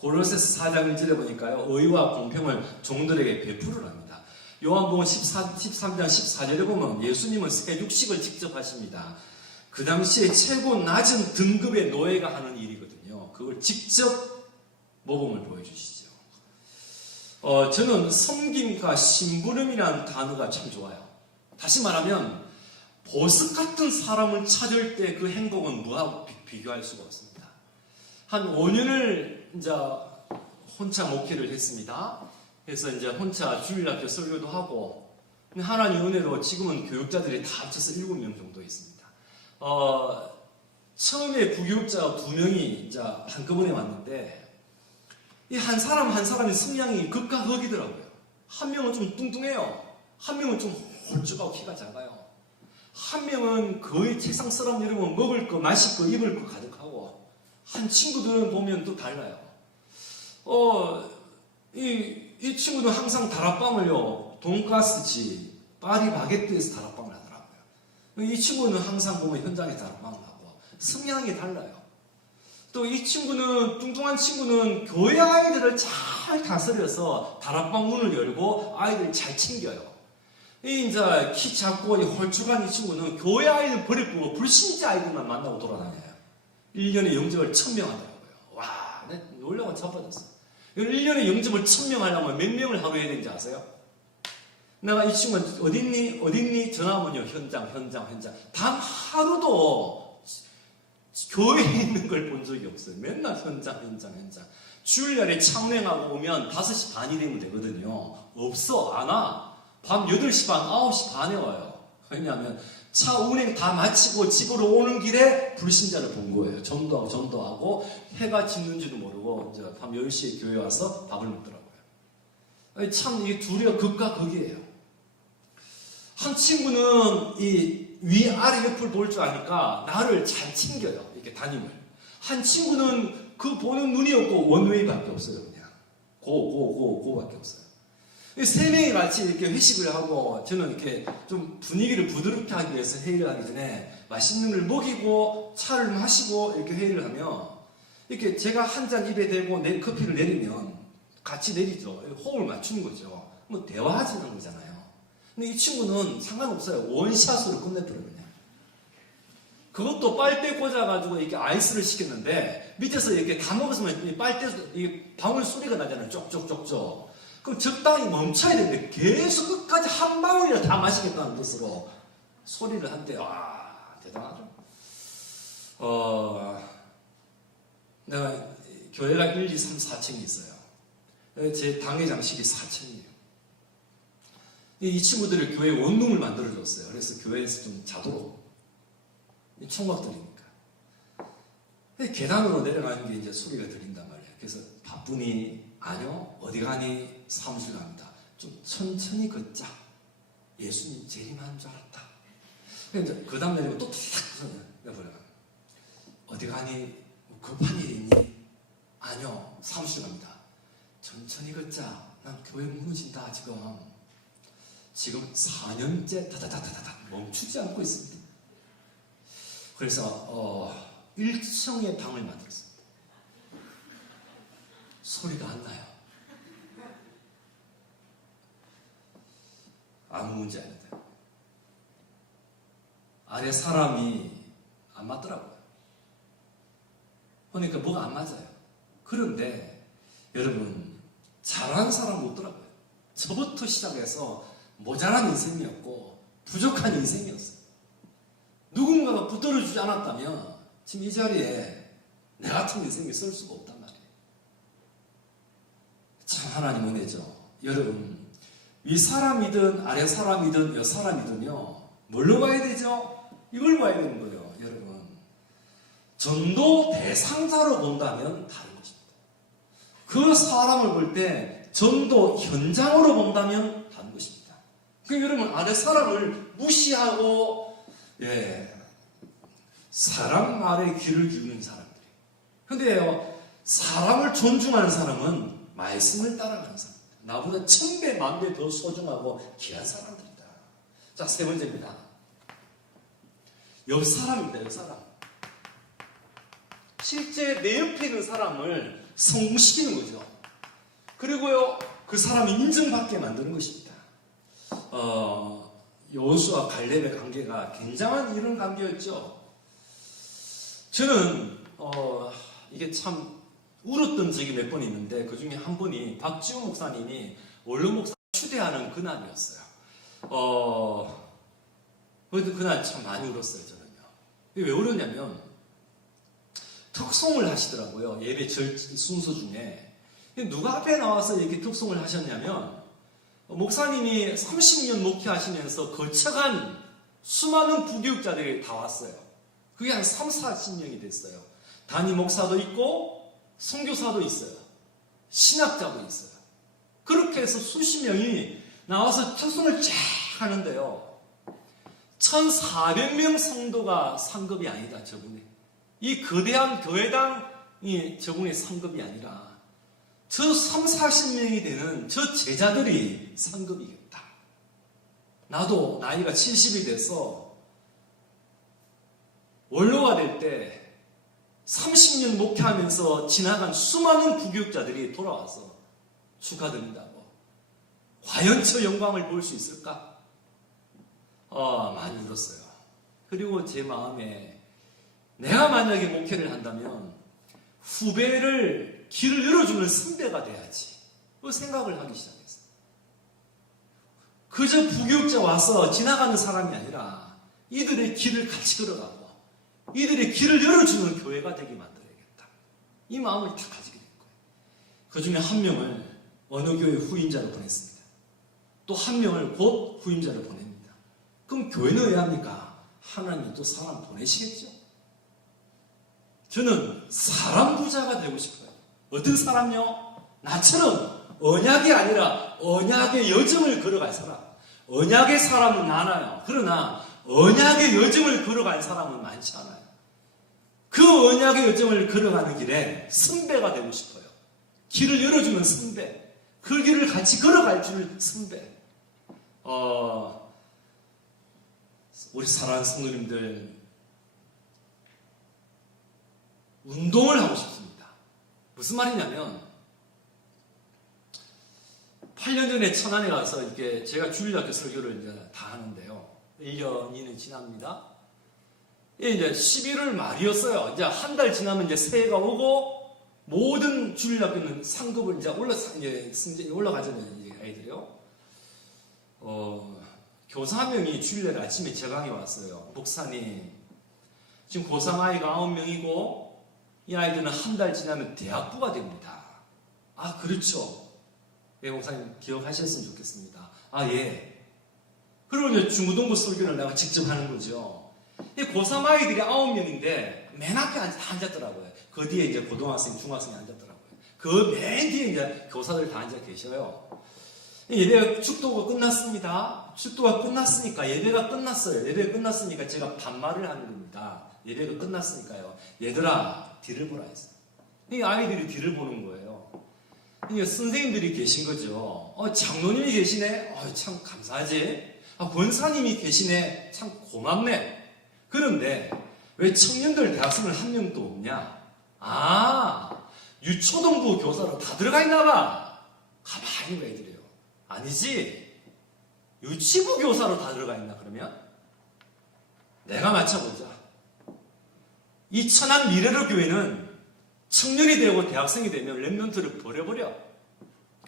골로새서 4장 1절에 보니까요. 의와 공평을 종들에게 베풀으랍니다. 요한복음 13장 14절에 보면 예수님은 세죽식을 직접 하십니다. 그 당시에 최고 낮은 등급의 노예가 하는 일이거든요. 그걸 직접 모범을 보여주시죠. 저는 섬김과 심부름이라는 단어가 참 좋아요. 다시 말하면 보석 같은 사람을 찾을 때 그 행복은 뭐하고 비교할 수가 없습니다. 한 5년을 이제 혼자 목회를 했습니다. 그래서 이제 혼자 주일학교 설교도 하고 하나님 은혜로 지금은 교육자들이 다 합쳐서 7명 정도 있습니다. 처음에 부교육자 2명이 이제 한꺼번에 왔는데 이 한 사람 한 사람의 성향이 극과 극이더라고요. 한 명은 좀 뚱뚱해요. 한 명은 좀 홀쭉하고 키가 작아요. 한 명은 거의 책상 사람 여러분 먹을 거, 마실 거, 입을 거 가득하고 한 친구들은 보면 또 달라요. 이 친구는 항상 다락방을요, 돈가스집, 파리 바게트에서 다락방을 하더라고요. 이 친구는 항상 보면 현장에 다락방을 하고 성향이 달라요. 또 이 친구는, 뚱뚱한 친구는 교회 아이들을 잘 다스려서 다락방 문을 열고 아이들 잘 챙겨요. 이 이제 키 작고 홀쭉한 이 친구는 교회 아이들 버리고 불신자 아이들만 만나고 돌아다녀요. 1년에 영접을 1000명 하더라고요. 와, 내 놀라고 자빠졌어. 1년에 영접을 1000명 하려면 몇 명을 하루에 해야 되는지 아세요? 내가 이 친구 어딨니? 전화하면요. 현장. 단 하루도 교회에 있는 걸 본 적이 없어요. 맨날 현장. 주일날에 창맹하고 오면 5시 반이 되면 되거든요. 없어, 안 와. 밤 8시 반, 9시 반에 와요. 왜냐하면 차 운행 다 마치고 집으로 오는 길에 불신자를 본 거예요. 전도하고 해가 짓는지도 모르고 이제 밤 10시에 교회 와서 밥을 먹더라고요. 참 이게 둘이가 극과 극이에요. 한 친구는 이 위아래 옆을 볼 줄 아니까 나를 잘 챙겨요. 이렇게 담임을. 한 친구는 그 보는 눈이 없고 원웨이밖에 없어요. 그냥 고밖에 없어요. 세 명이 같이 이렇게 회식을 하고 저는 이렇게 좀 분위기를 부드럽게 하기 위해서 회의를 하기 전에 맛있는 걸 먹이고 차를 마시고 이렇게 회의를 하면 이렇게 제가 한 잔 입에 대고 내 커피를 내리면 같이 내리죠. 호흡을 맞추는 거죠. 뭐 대화하자는 거잖아요. 근데 이 친구는 상관없어요. 원샷으로 끝내버려요, 그냥. 그것도 빨대 꽂아가지고 이렇게 아이스를 시켰는데 밑에서 이렇게 다 먹었으면 이 빨대, 이 방울 소리가 나잖아요. 쪽쪽쪽쪽. 그럼 적당히 멈춰야 되는데 계속 끝까지 한 방울이라 다 마시겠다는 뜻으로 소리를 한대. 와, 대단하죠. 내가 교회가 1, 2, 3, 4층이 있어요. 제 당회장실이 4층이에요. 이 친구들이 교회 원룸을 만들어줬어요. 그래서 교회에서 좀 자도록. 총각들이니까. 계단으로 내려가는 게 이제 소리가 들린단 말이에요. 그래서 바쁘니? 아니요. 어디 가니? 사무실 갑니다. 좀 천천히 걷자. 예수님 재림하는 줄 알았다. 그래서 그 다음 내리고 또 탁 내버려. 어디 가니? 뭐 급한 일 있니? 아니요. 사무실 갑니다. 천천히 걷자. 난 교회 무너진다 지금 4년째 다다다다다 멈추지 않고 있습니다. 그래서 1층의 방을 만들었습니다. 소리가 안 나요. 아무 문제 아니다. 아래 사람이 안 맞더라고요. 그러니까 뭐가 안 맞아요. 그런데 여러분 잘하는 사람은 없더라고요. 저부터 시작해서 모자란 인생이었고 부족한 인생이었어요. 누군가가 붙들어주지 않았다면 지금 이 자리에 내 같은 인생이 쓸 수가 없단 말이에요. 참 하나님 은혜죠. 여러분 위 사람이든 아래 사람이든 여 사람이든요 뭘로 봐야 되죠? 이걸 봐야 되는 거예요. 여러분 전도 대상자로 본다면 다른 것입니다. 그 사람을 볼 때 전도 현장으로 본다면 다른 것입니다. 그러니까 여러분 아래 사람을 무시하고 사람 말에 귀를 기울이는 사람들이. 근데요 사람을 존중하는 사람은 말씀을 따라가는 사람. 나보다 1000배, 10,000배 더 소중하고 귀한 사람들이다. 자, 세 번째입니다. 옆 사람입니다. 옆 사람. 실제 내 옆에 있는 사람을 성공시키는 거죠. 그리고요 그 사람이 인정받게 만드는 것입니다. 여호수아 갈렙의 관계가 굉장한 이런 관계였죠. 저는 이게 참 울었던 적이 몇 번 있는데 그 중에 한 번이 박지훈 목사님이 원룸 목사 추대하는 그날이었어요. 그날 참 많이 울었어요. 저는요. 왜 울었냐면 특송을 하시더라고요. 예배 순서 중에. 누가 앞에 나와서 이렇게 특송을 하셨냐면 목사님이 30년 목회하시면서 거쳐간 수많은 부교육자들이 다 왔어요. 그게 한 3, 40명이 됐어요. 담임 목사도 있고 선교사도 있어요. 신학자도 있어요. 그렇게 해서 수십 명이 나와서 특송을 쫙 하는데요. 1400명 성도가 상급이 아니다. 저분이. 이 거대한 교회당이 저분의 상급이 아니라 저 3, 40명이 되는 저 제자들이 상급이겠다. 나도 나이가 70이 돼서 원로가 될 때 30년 목회하면서 지나간 수많은 부교육자들이 돌아와서 축하드린다고. 과연 저 영광을 볼 수 있을까? 많이 울었어요. 그리고 제 마음에 내가 만약에 목회를 한다면 후배를 길을 열어주는 선배가 돼야지. 그 생각을 하기 시작했어요. 그저 부교육자 와서 지나가는 사람이 아니라 이들의 길을 같이 걸어가고 이들의 길을 열어주는 교회가 되게 만들어야겠다. 이 마음을 딱 가지게 된 거예요. 그 중에 한 명을 어느 교회 후임자로 보냈습니다. 또 한 명을 곧 후임자로 보냅니다. 그럼 교회는 왜 합니까? 하나님이 또 사람 보내시겠죠. 저는 사람 부자가 되고 싶어요. 어떤 사람요? 나처럼 언약이 아니라 언약의 여정을 걸어갈 사람. 언약의 사람은 많아요. 그러나 언약의 여정을 걸어갈 사람은 많지 않아요. 그 언약의 여정을 걸어가는 길에 선배가 되고 싶어요. 길을 열어주는 선배. 그 길을 같이 걸어갈 줄 선배. 우리 사랑하는 성도님들, 운동을 하고 싶습니다. 무슨 말이냐면 8년 전에 천안에 가서 이렇게 제가 주일학교 설교를 이제 다 하는데요. 1년, 2년 지납니다. 이제 11월 말이었어요. 이제 한 달 지나면 이제 새해가 오고 모든 주일학교는 상급을 이제 승진이 올라가잖아요. 이제 아이들이요. 교사 한 명이 주일날 아침에 제 방에 왔어요. 목사님, 지금 고3 아이가 9명이고 이 아이들은 한 달 지나면 대학부가 됩니다. 아, 그렇죠. 예, 목사님 기억하셨으면 좋겠습니다. 아, 예. 그러면 중고등부 설교를 내가 직접 하는 거죠. 이 고3 아이들이 9명인데 맨 앞에 앉았더라고요. 그 뒤에 이제 고등학생, 중학생이 앉았더라고요. 그 맨 뒤에 이제 교사들 다 앉아 계셔요. 예배가 축도가 끝났습니다. 축도가 끝났으니까 예배가 끝났어요. 예배가 끝났으니까 제가 반말을 하는 겁니다. 예배가 끝났으니까요. 얘들아, 뒤를 보라 했어요. 이 아이들이 뒤를 보는 거예요. 선생님들이 계신 거죠. 장로님이 계시네. 참 감사하지. 권사님이 계시네. 참 고맙네. 그런데 왜 청년들 대학생을 한 명도 없냐? 유초등부 교사로 다 들어가 있나 봐. 가만히 봐, 애들이요. 아니지. 유치부 교사로 다 들어가 있나, 그러면? 내가 맞춰보자. 이 천안 미래로 교회는 청년이 되고 대학생이 되면 랩런트를 버려버려.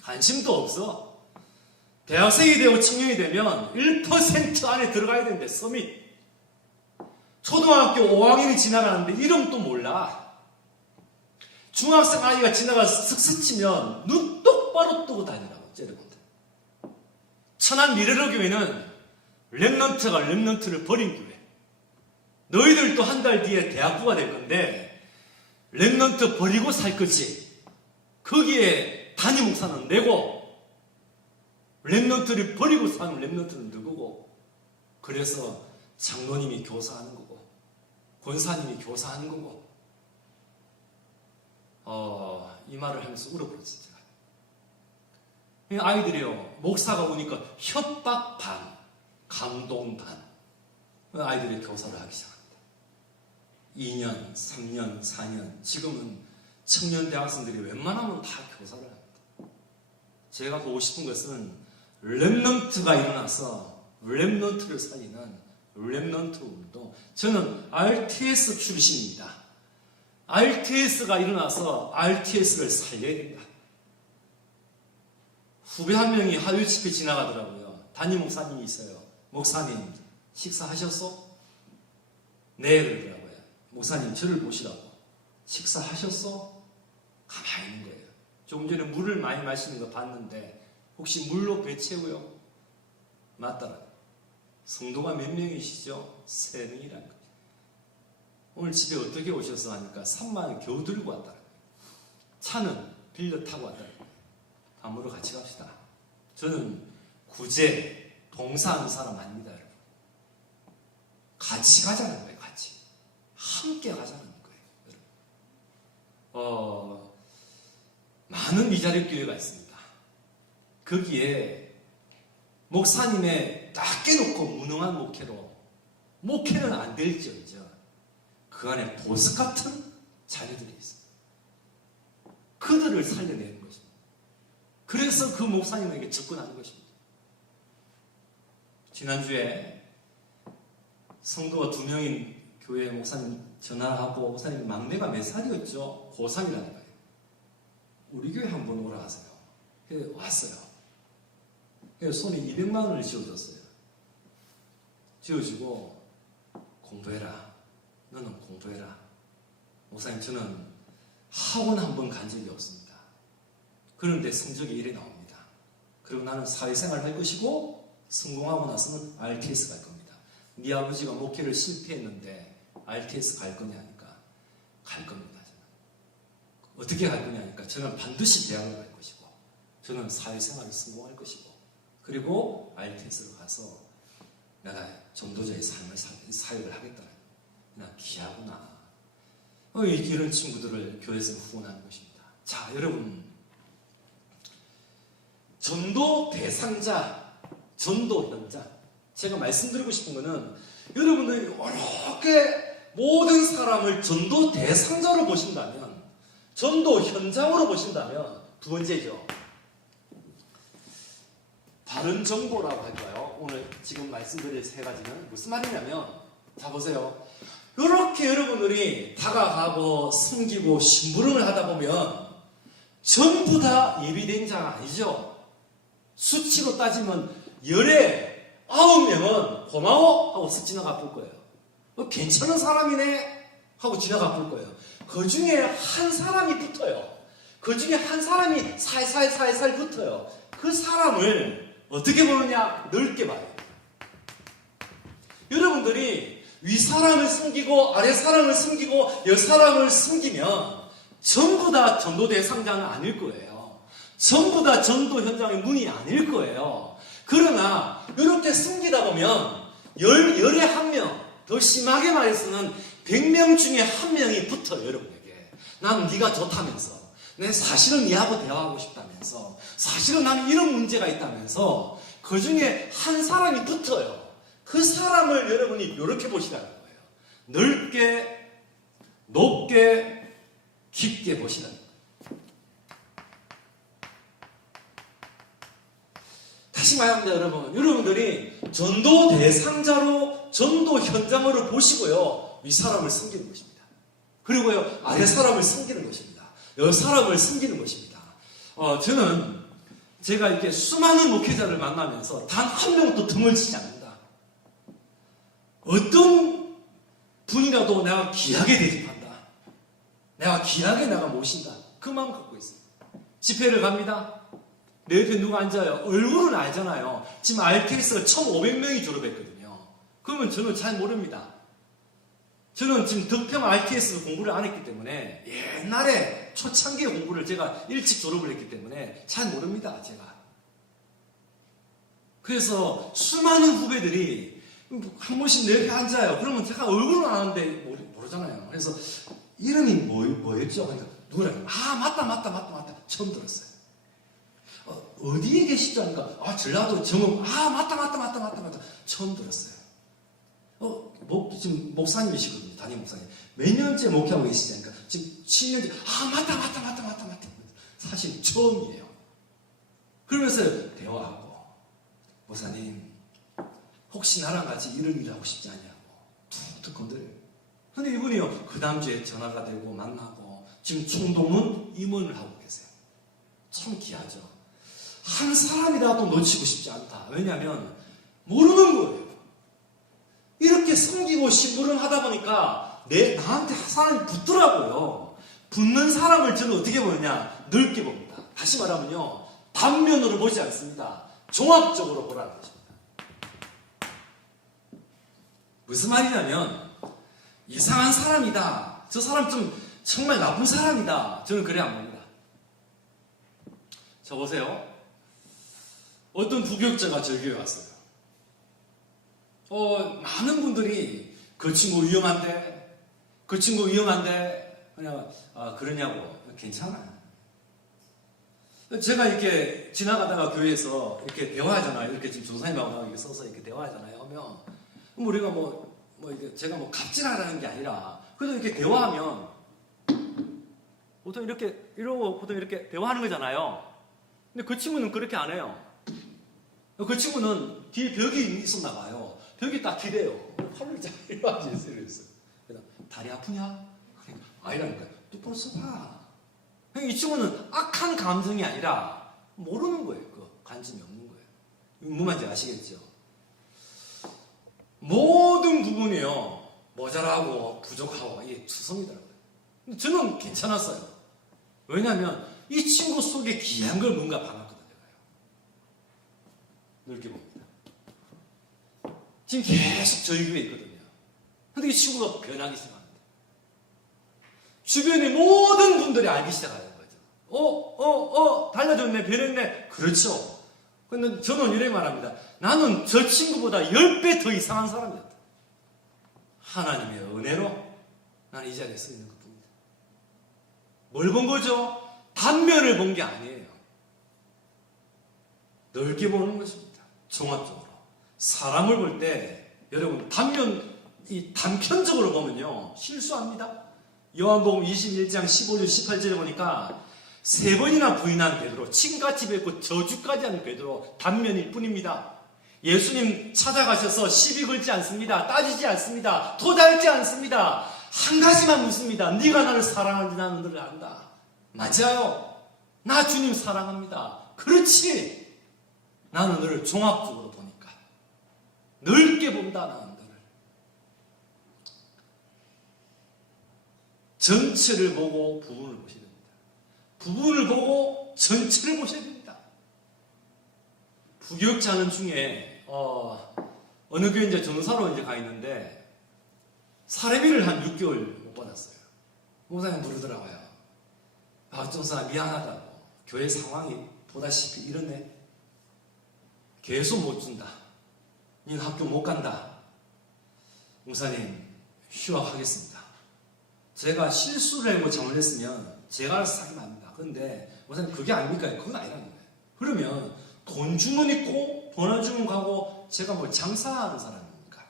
관심도 없어. 대학생이 되고 청년이 되면 1% 안에 들어가야 되는데, 서밋. 초등학교 5학년이 지나가는데 이름도 몰라. 중학생 아이가 지나가서 슥 스치면 눈 똑바로 뜨고 다니라고, 쟤네들. 천안 미래로 교회는 랩런트가 랩런트를 버린 교회. 너희들도 한 달 뒤에 대학부가 될 건데 랩런트 버리고 살 거지. 거기에 담임 목사는 내고 랩런트를 버리고 사는 랩런트는 누구고. 그래서 장로님이 교사하는 거고 권사님이 교사하는 거고. 이 말을 하면서 울어버렸어요. 아이들이요, 목사가 오니까 협박 반, 감동 반. 아이들이 교사를 하기 시작합니다. 2년, 3년, 4년. 지금은 청년 대학생들이 웬만하면 다 교사를 합니다. 제가 보고 싶은 것은 랩넌트가 일어나서 랩넌트를 살리는 랩넌트 운동. 저는 RTS 출신입니다. RTS가 일어나서 RTS를 살려야 된다. 후배 한 명이 하루 집회 지나가더라고요. 담임 목사님이 있어요. 목사님, 식사하셨어? 네, 그러더라고요. 목사님, 저를 보시라고. 식사하셨어? 가만히 있는 거예요. 조금 전에 물을 많이 마시는 거 봤는데 혹시 물로 배 채우요? 맞더라고요. 성도가 몇 명이시죠? 3명이란 거예요. 오늘 집에 어떻게 오셔서 하니까 3만 겨우 들고 왔더라고요. 차는 빌려 타고 왔더라고요. 담으로 같이 갑시다. 저는 구제, 봉사하는 사람 아닙니다, 여러분. 같이 가자는 거예요, 같이. 함께 가자는 거예요, 여러분. 많은 미자립 교회가 있습니다. 거기에 목사님의 딱 깨놓고 무능한 목회로 목회는 안 될지언정 그 안에 보석 같은 자녀들이 있어요. 그들을 살려내는 것입니다. 그래서 그 목사님에게 접근하는 것입니다. 지난주에 성도가 2명인 교회 목사님 전화하고 목사님 막내가 몇 살이었죠? 고3이라는 거예요. 우리 교회 한번 오라 하세요. 그래서 왔어요. 그래서 손에 200만 원을 쥐어줬어요. 쥐어주고 공부해라. 너는 공부해라. 목사님 저는 학원 한 번 간 적이 없습니다. 그런데 성적이 이래 나옵니다. 그리고 나는 사회생활 할 것이고 성공하고 나서는 RTS 갈 겁니다. 네 아버지가 목회를 실패했는데 RTS 갈 거냐 하니까 갈 겁니다. 저는. 어떻게 갈 거냐 하니까 저는 반드시 대학을 갈 것이고 저는 사회생활을 성공할 것이고 그리고 RTS로 가서 내가 전도자의 삶을 사역을 하겠다는 나 귀하구나. 이런 친구들을 교회에서 후원하는 것입니다. 자, 여러분, 전도 대상자, 전도 현장. 제가 말씀드리고 싶은 것은 여러분들이 이렇게 모든 사람을 전도 대상자로 보신다면, 전도 현장으로 보신다면 두 번째죠. 다른 정보라고 할까요? 오늘 지금 말씀드릴 세 가지는 무슨 말이냐면, 자 보세요. 이렇게 여러분들이 다가가고 섬기고 심부름을 하다 보면 전부 다 예비된 자가 아니죠. 수치로 따지면 10에 9명은 고마워 하고 쓱 지나가 볼 거예요. 괜찮은 사람이네 하고 지나가 볼 거예요. 그 중에 한 사람이 붙어요. 그 중에 한 사람이 살살 붙어요. 그 사람을 어떻게 보느냐? 넓게 봐요. 여러분들이 위 사람을 숨기고 아래 사람을 숨기고 옆 사람을 숨기면 전부 다 전도 대상자는 아닐 거예요. 전부 다 전도 현장의 문이 아닐 거예요. 그러나 이렇게 숨기다 보면 열에 한 명, 더 심하게 말해서는 100명 중에 한 명이 붙어요. 여러분에게. 나는 네가 좋다면서, 내 사실은 네하고 대화하고 싶다면서, 사실은 나는 이런 문제가 있다면서 그 중에 한 사람이 붙어요. 그 사람을 여러분이 이렇게 보시라는 거예요. 넓게, 높게, 깊게 보시라는 거예요. 다시 말합니다, 여러분. 여러분들이 전도 대상자로, 전도 현장으로 보시고요. 위 사람을 숨기는 것입니다. 그리고요, 아래 사람을 숨기는 것입니다. 옆 사람을 숨기는 것입니다. 저는 제가 이렇게 수많은 목회자를 만나면서 단 한 명도 등을 치지 않는다. 어떤 분이라도 내가 귀하게 대접한다. 내가 귀하게 내가 모신다. 그 마음 갖고 있어요. 집회를 갑니다. 내 옆에 누가 앉아요. 얼굴은 알잖아요. 지금 RTS가 1,500명이 졸업했거든요. 그러면 저는 잘 모릅니다. 저는 지금 덕평 RTS 공부를 안 했기 때문에 옛날에 초창기 공부를 제가 일찍 졸업을 했기 때문에 잘 모릅니다. 제가. 그래서 수많은 후배들이 한 번씩 내 옆에 앉아요. 그러면 제가 얼굴은 아는데 모르잖아요. 그래서 이름이 뭐였죠? 그러니까 누구라고? 맞다. 처음 들었어요. 어디에 계시죠? 하니까 전라도 정읍. 맞다. 처음 들었어요. 지금 목사님이시거든요. 담임 목사님. 몇 년째 목회하고 계시지? 그러니까 지금 7년째. 맞다. 사실 처음이에요. 그러면서 대화하고, 목사님, 혹시 나랑 같이 이런 일을 하고 싶지 않냐고 툭툭 건드려요. 근데 이분이요, 그 다음 주에 전화가 되고 만나고 지금 총동문 임원을 하고 계세요. 참 귀하죠. 한 사람이라도 놓치고 싶지 않다. 왜냐하면 모르는 거예요. 이렇게 섬기고 심부름 하다 보니까 나한테 한 사람이 붙더라고요. 붙는 사람을 저는 어떻게 보느냐? 넓게 봅니다. 다시 말하면요, 단면으로 보지 않습니다. 종합적으로 보라는 것입니다. 무슨 말이냐면 이상한 사람이다. 저 사람 좀 정말 나쁜 사람이다. 저는 그래 안 봅니다. 자 보세요. 어떤 부교육자가 저희 교회에 왔어요. 많은 분들이 그 친구 위험한데 그냥 그러냐고. 괜찮아요. 제가 이렇게 지나가다가 교회에서 이렇게 대화하잖아요. 이렇게 지금 조사님하고 이렇게 서서 이렇게 대화하잖아요. 하면 우리가 제가 갑질하라는 게 아니라 그래도 이렇게 대화하면 보통 이러고 보통 이렇게 대화하는 거잖아요. 근데 그 친구는 그렇게 안 해요. 그 친구는 뒤에 벽이 있었나 봐요. 벽이 딱 기대요. 팔을 이렇게 앉아있어요. 이랬어요. 그래서 다리 아프냐? 아니라니까요. 똑바로 서봐. 이 친구는 악한 감정이 아니라 모르는 거예요. 그 관심이 없는 거예요. 무슨 말인지 아시겠죠? 모든 부분이요. 모자라고 부족하고 이게 투성이더라고요. 근데 저는 괜찮았어요. 왜냐하면 이 친구 속에 귀한 걸 뭔가 받았거든요. 넓게 봅니다. 지금 계속 저희 교회에 있거든요. 근데 이 친구가 변하기 시작합니다. 주변의 모든 분들이 알기 시작하는 거죠. 달라졌네, 변했네. 그렇죠. 근데 저는 이렇게 말합니다. 나는 저 친구보다 10배 더 이상한 사람이었다. 하나님의 은혜로 나는 이 자리에 서 있는 것 뿐입니다. 뭘 본 거죠? 단면을 본 게 아니에요. 넓게 보는 것입니다. 종합적으로. 사람을 볼 때 여러분 단편적으로 보면요 실수합니다. 요한복음 21장 15절 18절에 보니까 3번이나 부인한 베드로, 침같이 뱉고 저주까지 하는 베드로 단면일 뿐입니다. 예수님 찾아가셔서 시비 걸지 않습니다. 따지지 않습니다. 토달지 않습니다. 한 가지만 묻습니다. 네가 나를 사랑하는지 나는 너를 안다. 맞아요. 나 주님 사랑합니다. 그렇지. 나는 너를 종합적으로 보니까 넓게 본다. 나는 너를 전체를 보고 부분을 보셔야 됩니다. 부분을 보고 전체를 보셔야 됩니다. 부교육자는 중에 어느 교회 이제 전사로 이제 가 있는데 사례비를 한 6개월 못 받았어요. 목사님 부르더라고요. 전사 미안하다고. 교회 상황이 보다시피 이렇네. 계속 못 준다. 니는 학교 못 간다. 목사님 휴학하겠습니다. 제가 실수를 하고 잘못했으면 제가 알아서 사기만 합니다. 그런데 목사님 그게 아닙니까? 그건 아니라는 거예요. 그러면 돈 주면 있고 돈 안 주면 가고 제가 뭐 장사하는 사람입니까?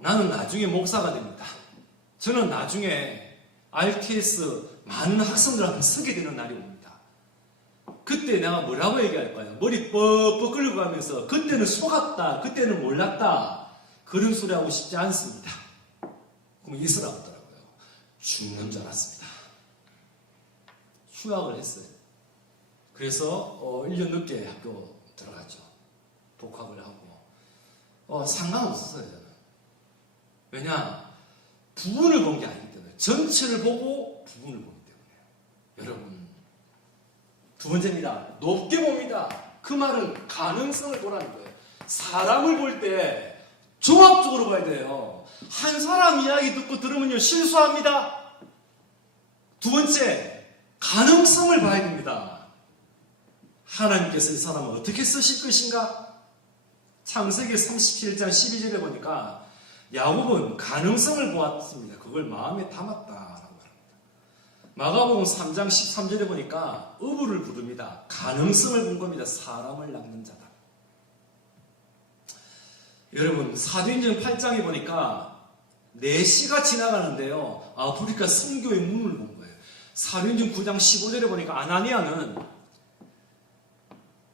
나는 나중에 목사가 됩니다. 저는 나중에 RTS 많은 학생들한테 서게 되는 날이 옵니다. 그때 내가 뭐라고 얘기할까요? 머리 뻑뻑 끌고 가면서 그때는 속았다, 그때는 몰랐다 그런 소리 하고 싶지 않습니다. 그럼 있으라고 하더라고요. 죽는 줄 알았습니다. 휴학을 했어요. 그래서 1년 늦게 학교 들어갔죠. 복학을 하고 상관없었어요. 저는. 왜냐? 부분을 본 게 아니기 때문에 전체를 보고 부분을 보기 때문에요. 여러분 두 번째입니다. 높게 봅니다. 그 말은 가능성을 보라는 거예요. 사람을 볼 때 종합적으로 봐야 돼요. 한 사람 이야기 듣고 들으면요 실수합니다. 두 번째 가능성을 봐야 됩니다. 하나님께서 이 사람을 어떻게 쓰실 것인가? 창세기 37장 12절에 보니까 야곱은 가능성을 보았습니다. 그걸 마음에 담았다라고 합니다. 마가복음 3장 13절에 보니까 어부를 부릅니다. 가능성을 본 겁니다. 사람을 낚는 자다. 여러분 사도행전 8장에 보니까 4시가 지나가는데요. 아프리카 선교의 문을 본 거예요. 사도행전 9장 15절에 보니까 아나니아는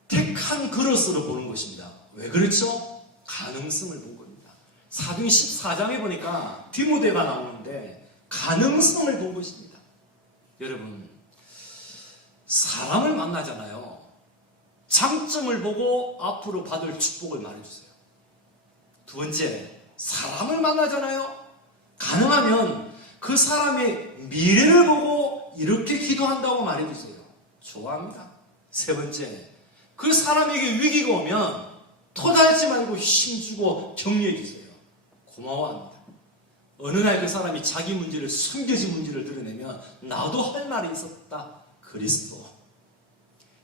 택한 그릇으로 보는 것입니다. 왜 그렇죠? 가능성을 본 겁니다. 사도행전 14장에 보니까 디모데가 나오는데 가능성을 본 것입니다. 여러분 사람을 만나잖아요. 장점을 보고 앞으로 받을 축복을 말해주세요. 두 번째 사람을 만나잖아요. 가능하면 그 사람의 미래를 보고 이렇게 기도한다고 말해주세요. 좋아합니다. 세 번째 그 사람에게 위기가 오면 토달지 말고 힘주고 격려해주세요. 고마워합니다. 어느 날 그 사람이 자기 문제를 숨겨진 문제를 드러내면 나도 할 말이 있었다. 그리스도.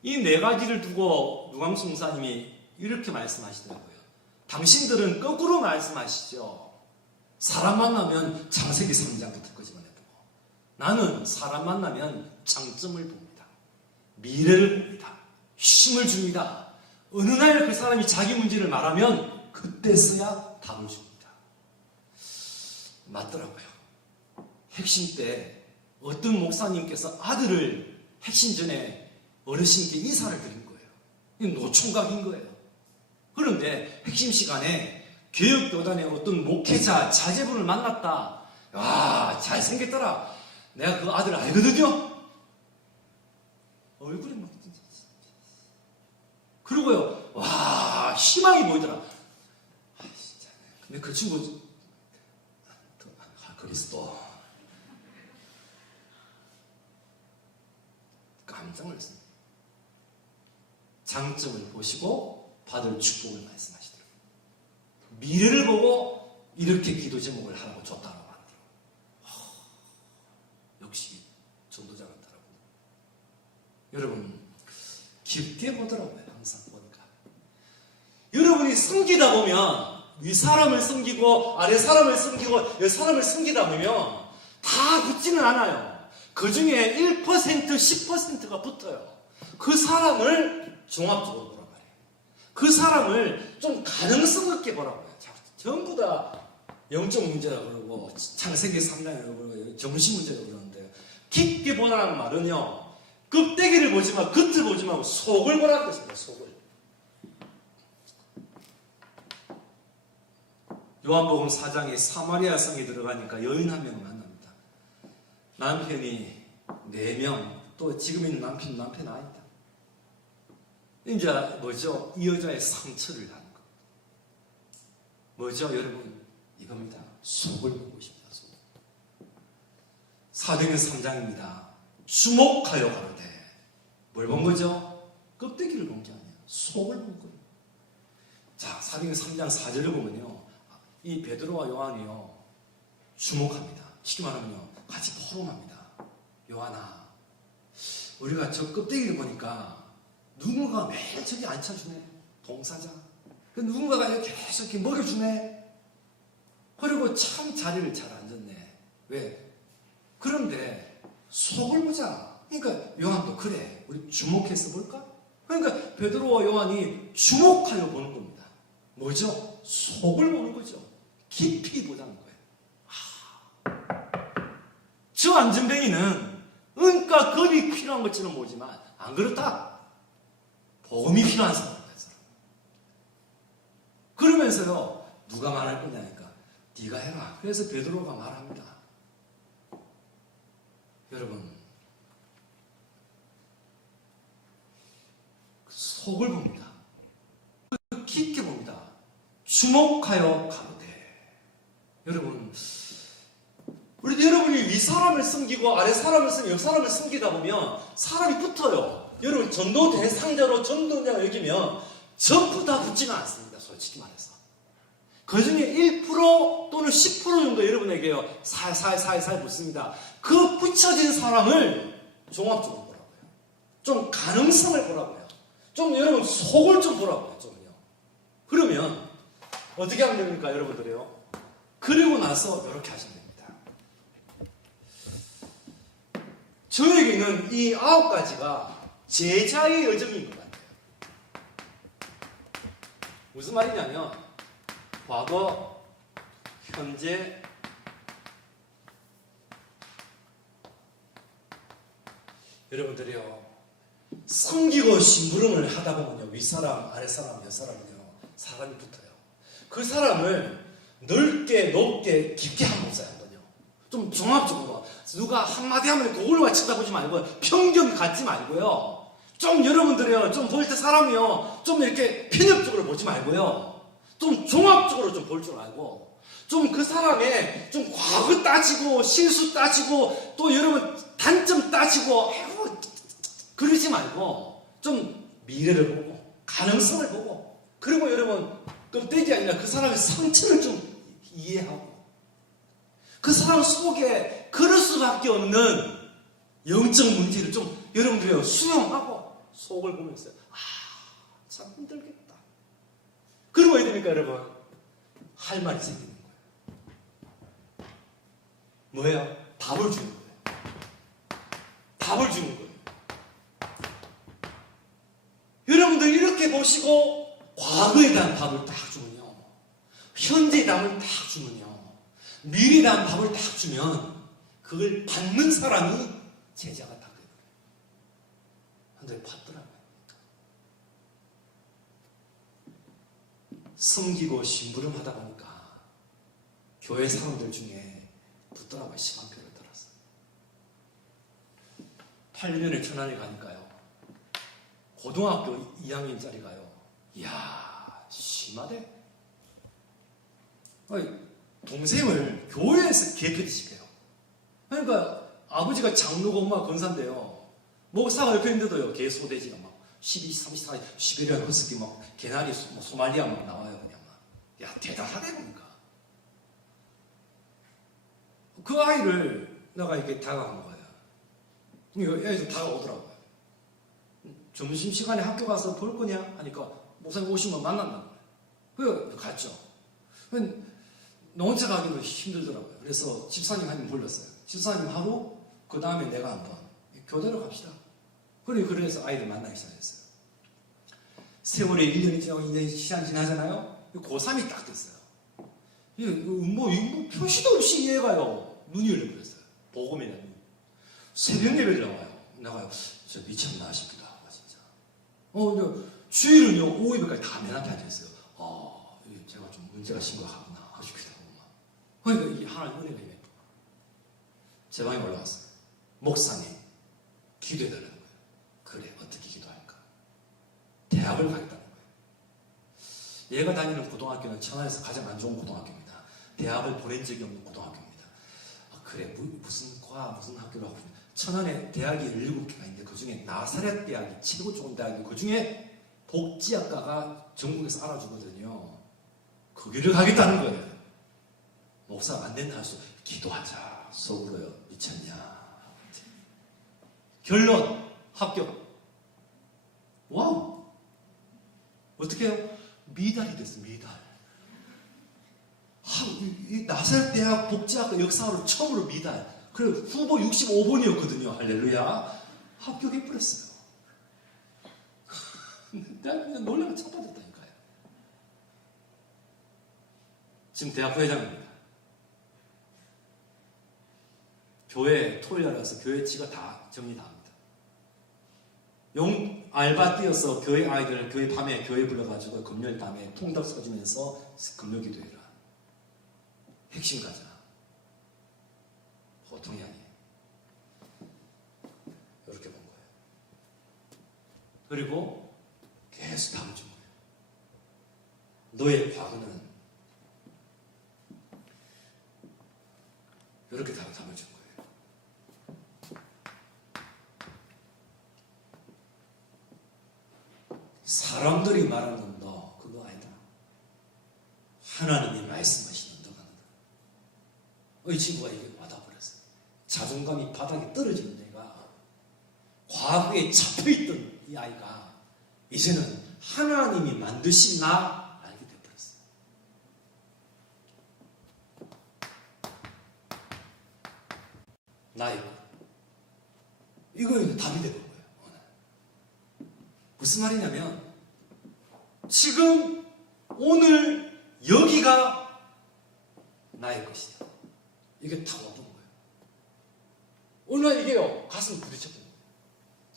이 4가지를 두고 유광수 목사님이 이렇게 말씀하시더라고요. 당신들은 거꾸로 말씀하시죠. 사람 만나면 창세기 3장부터 끄집어내보고 나는 사람 만나면 장점을 봅니다. 미래를 봅니다. 힘을 줍니다. 어느 날 그 사람이 자기 문제를 말하면 그때서야 답을 줍니다. 맞더라고요. 핵심 때 어떤 목사님께서 아들을 핵심전에 어르신께 인사를 드린 거예요. 이 노총각인 거예요. 그런데 핵심 시간에 교육교단의 어떤 목회자, 자제분을 만났다. 와, 잘생겼더라. 내가 그 아들 알거든요. 얼굴이 막 그리고요, 와, 희망이 보이더라. 진짜. 근데 그 친구 그리스도 깜짝 놀랐습니다. 장점을 보시고 받을 축복을 말씀하시더라고요. 미래를 보고 이렇게 기도 제목을 하라고 줬다고 하더라고요. 역시 전도자 같더라고요. 여러분 깊게 보더라고요. 항상 보니까 여러분이 섬기다 보면 위 사람을 섬기고 아래 사람을 섬기고 옆 사람을 섬기다 보면 다 붙지는 않아요. 그 중에 1%, 10%가 붙어요. 그 사람을 종합적으로 보란 말이에요. 그 사람을 좀 가능성 있게 보라고요. 전부 다 영적 문제라고 그러고 창세기 3장이라고 그러고 정신 문제라고 그러는데 깊게 보라는 말은요. 껍데기를 보지 말고 겉을 보지 말고 속을 보라는 것입니다. 속을. 요한복음 4장에 사마리아 성에 들어가니까 여인 한 명을 만납니다. 남편이 4명, 또 지금 있는 남편 아니다. 이제 뭐죠? 이 여자의 상처를 하는 거. 뭐죠, 여러분? 이겁니다. 속을 보고 싶다. 속. 사도행전 3장입니다. 주목하여 가로되. 뭘 본 거죠? 껍데기를 본 게 아니에요. 속을 본 거예요. 자, 사도행전 3장 4절을 보면요. 이 베드로와 요한이요. 주목합니다. 쉽게 말하면요. 같이 포럼합니다. 요한아, 우리가 저 껍데기를 보니까 누군가가 매일 저기 앉혀주네. 동사자. 누군가가 이렇게 계속 이렇게 먹여주네. 그리고 참 자리를 잘 앉았네. 왜? 그런데 속을 보자. 그러니까 요한도 그래. 우리 주목해서 볼까? 그러니까 베드로와 요한이 주목하여 보는 겁니다. 뭐죠? 속을 보는 거죠. 깊이 보자는 거예요. 저 안전뱅이는 은과 겁이 필요한 것처럼 보지만 안 그렇다. 복음이 필요한 사람이다. 그러면서요. 누가 말할 거냐니까 네가 해라. 그래서 베드로가 말합니다. 여러분 속을 봅니다. 깊게 봅니다. 주목하여 가로되. 여러분 여러분이 위 사람을 섬기고 아래 사람을 섬기고 옆 사람을 섬기다 보면 사람이 붙어요. 여러분 전도 대상자로 전도자가 여기면 전부 다 붙지는 않습니다. 솔직히 말해서. 그 중에 1% 또는 10% 정도 여러분에게요. 살살 붙습니다. 그 붙여진 사람을 종합적으로 보라고요. 좀 가능성을 보라고요. 좀 여러분 속을 좀 보라고요. 좀요. 그러면 어떻게 하면 됩니까? 여러분들이요. 그리고 나서 이렇게 하시면 됩니다. 저에게는 이 9가지가 제자의 여정인 것 같아요. 무슨 말이냐면 과거, 현재, 여러분들이요. 섬기고 심부름을 하다 보면요. 윗사람, 아랫사람, 옆사람은요. 사람이 붙어요. 그 사람을 넓게, 높게, 깊게 한번 보세요. 좀 종합적으로. 누가 한마디 하면 그걸로만 쳐다보지 말고 평균 갖지 말고요. 좀 여러분들이요. 좀 볼 때 사람이요. 좀 이렇게 편협적으로 보지 말고요. 좀 종합적으로 좀 볼 줄 알고 좀 그 사람의 좀 과거 따지고 실수 따지고 또 여러분 단점 따지고 아이고 그러지 말고 좀 미래를 보고 가능성을 보고 그리고 여러분 껍데기 아니라 그 사람의 상처를 좀 이해하고 그 사람 속에 그럴 수밖에 없는 영적 문제를 좀 여러분들이 수용하고 속을 보면서 참 힘들겠다. 그러면 어떻게 됩니까 여러분? 할 말이 생기는 거예요. 뭐예요? 답을 주는 거예요. 답을 주는 거예요. 여러분들 이렇게 보시고 과거에 대한 답을 딱 주면요. 현재에 답을 딱 주면요. 미래에 대한 답을 딱 주면 그걸 받는 사람이 제자가 딱 돼요. 근데 받더라고요. 섬기고 심부름하다 보니까 교회 사람들 중에 붙더라고요. 심한 표를 들었어요. 8년에 천안에 가니까요. 고등학교 2학년짜리가요. 이야, 심하대. 동생을 교회에서 개편시켜요. 그러니까 아버지가 장로고 엄마가 권사인데요. 목사가 옆에 있는데도요. 개 소돼지가 막 12, 34, 시베리아 허스키 막 개나리 소말리아 막 나와요. 그냥 막. 야, 대단하대 보니까. 그 아이를 내가 이렇게 다가간 거예요. 애들 다가오더라고요. 점심시간에 학교 가서 볼 거냐? 하니까 목사님 오시면 만난다는 거예요. 그래서 갔죠. 너 혼자 가기도 힘들더라고요. 그래서 집사님 한 명 불렀어요. 집사님 하루, 그 다음에 내가 한번 교대로 갑시다. 그래서 아이들 만나기 시작했어요. 세월이 1년이 지나고 2년이 시간이 지나잖아요. 고3이 딱 됐어요. 뭐 표시도 없이 얘가요. 눈이 열려버렸어요. 복음이나 눈. 새벽 예배를 나가요. 저 미쳤나 싶기도 하고 진짜. 주일은요 오후 예배까지 다 맨 앞에 앉아있어요. 제가 좀 문제가 심각하구나 싶기도 하고 막. 그러니까 이게 하나님 은혜가 임했고 제 방에 올라왔어요. 목사님 기도해달라는 거예요. 그래 어떻게 기도할까? 대학을 가겠다는 거예요. 얘가 다니는 고등학교는 천안에서 가장 안 좋은 고등학교입니다. 대학을 보낸 적이 없는 고등학교입니다. 그래 무슨 과 무슨 학교라고 하면 천안에 대학이 17개가 있는데 그 중에 나사렛 대학이 최고 좋은 대학이고 그 중에 복지학과가 전국에서 알아주거든요. 거기를 가겠다는 거예요. 목사가 안 된다 할수 기도하자. 속으로요. 미쳤냐. 결론 합격. 와우. 어떻게 해요? 미달이 됐어. 미달. 이 나사렛 대학 복지학과 역사로 처음으로 미달. 그래 후보 65번이었거든요. 할렐루야. 합격해버렸어요. 내가 그냥 놀라면 착받았다니까요. 지금 대학 부회장입니다. 교회 토요일 날라서 교회 지가 다 정리 다 합니다. 알바 뛰어서 교회 아이들 교회 밤에 교회 불러가지고 금요일 밤에 통닭 써주면서 금요 기도회라. 핵심 가자. 보통이 아니에요. 이렇게 본 거예요. 그리고 계속 답을 준 거예요. 너의 과거는 이렇게 답을 준 거예요. 사람들이 말하는 너 그거 아니다. 하나님이 말씀하시는 너가 너다. 이 친구가 이게 와닿아버렸어요. 자존감이 바닥에 떨어지는 애가 과거에 잡혀있던 이 아이가 이제는 하나님이 만드신 나 알게 돼버렸어요. 나의 것. 이거 답이 되는 거예요. 무슨 말이냐면 지금 오늘 여기가 나의 것이다. 이게 다 와본 거예요. 오늘 이게요 가슴 부딪혔던 거예요.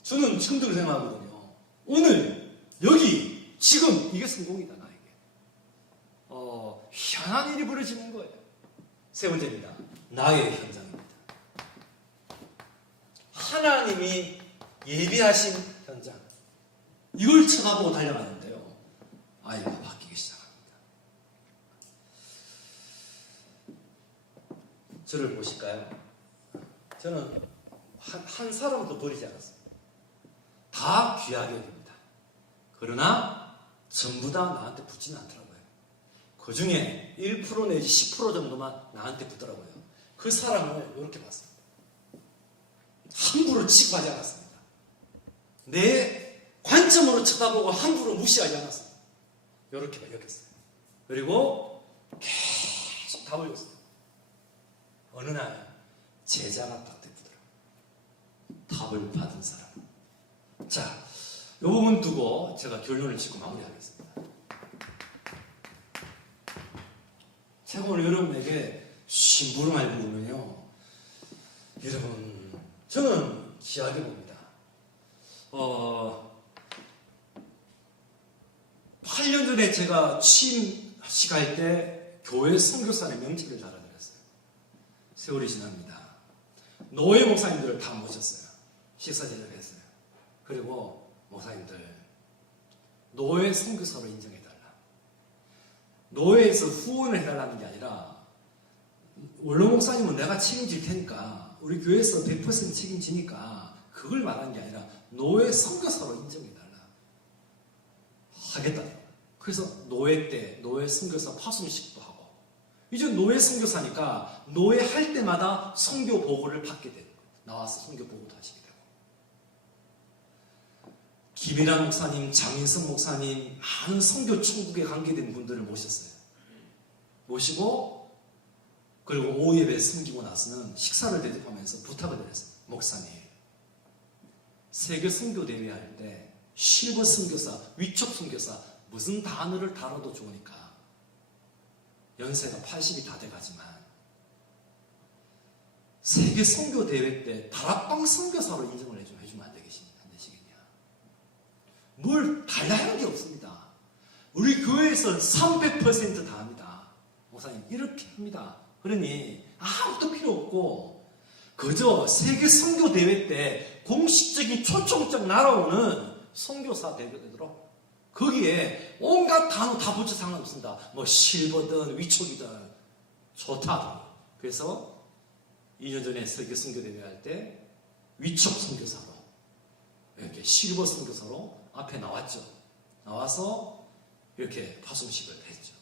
저는 지금도 생각하거든요. 오늘 여기 지금 이게 성공이다 나에게. 희한한 일이 벌어지는 거예요. 세 번째입니다. 나의 현장입니다. 하나님이 예비하신 현장. 이걸 쳐다보고 달려가는데요. 아이가 바뀌기 시작합니다. 저를 보실까요? 저는 한 사람도 버리지 않았습니다. 다 귀하게 여깁니다. 그러나 전부 다 나한테 붙지는 않더라고요. 그 중에 1% 내지 10% 정도만 나한테 붙더라고요. 그 사람을 이렇게 봤습니다. 함부로 취급하지 않았습니다. 내 관점으로 쳐다보고 함부로 무시하지 않았습니다. 이렇게 여겼어요. 그리고 계속 답을 줬어요. 어느 날 제자가 딱 되더라고요. 답을 받은 사람. 자, 이 부분 두고 제가 결론을 짓고 마무리하겠습니다. 제가 오늘 여러분에게 심부름할 부분은요. 여러분, 저는 귀하게 봅니다. 8년 전에 제가 취임식할 때 교회 선교사의 명칭을 달아드렸어요. 세월이 지납니다. 노예 목사님들을 다 모셨어요. 식사 제작했어요. 그리고 목사님들, 노예 선교사로 인정해달라. 노예에서 후원을 해달라는 게 아니라, 원로 목사님은 내가 책임질 테니까, 우리 교회에서 100% 책임지니까, 그걸 말하는 게 아니라, 노예 선교사로 인정해달라. 하겠다. 그래서 노예 때, 노예 선교사 파송식도 하고, 이제 노예 선교사니까, 노예 할 때마다 선교 보고를 받게 되고, 나와서 선교 보고도 하시게 되고, 김일환 목사님, 장인성 목사님, 많은 선교 천국에 관계된 분들을 모셨어요. 모시고, 그리고 오후 예배 섬기고 나서는 식사를 대접하면서 부탁을 드렸어요. 목사님, 세계 선교 대회 할 때 실버 선교사, 위촉 선교사 무슨 단어를 다뤄도 좋으니까 연세가 80이 다 돼가지만 세계 선교 대회 때 다락방 선교사로 인정을 해주면 안 되시겠냐? 뭘 달라 하는 게 없습니다. 우리 교회에서 300% 다 합니다. 목사님 이렇게 합니다. 그러니 아무것도 필요 없고 그저 세계 선교 대회 때 공식적인 초청장 날아오는 선교사 대회도록 거기에 온갖 단어 다 붙여 상관없습니다. 뭐 실버든 위촉이든 좋다. 그래서 2년 전에 세계 선교 대회 할 때 위촉 선교사로 이렇게 실버 선교사로 앞에 나왔죠. 나와서 이렇게 파송식을 했죠.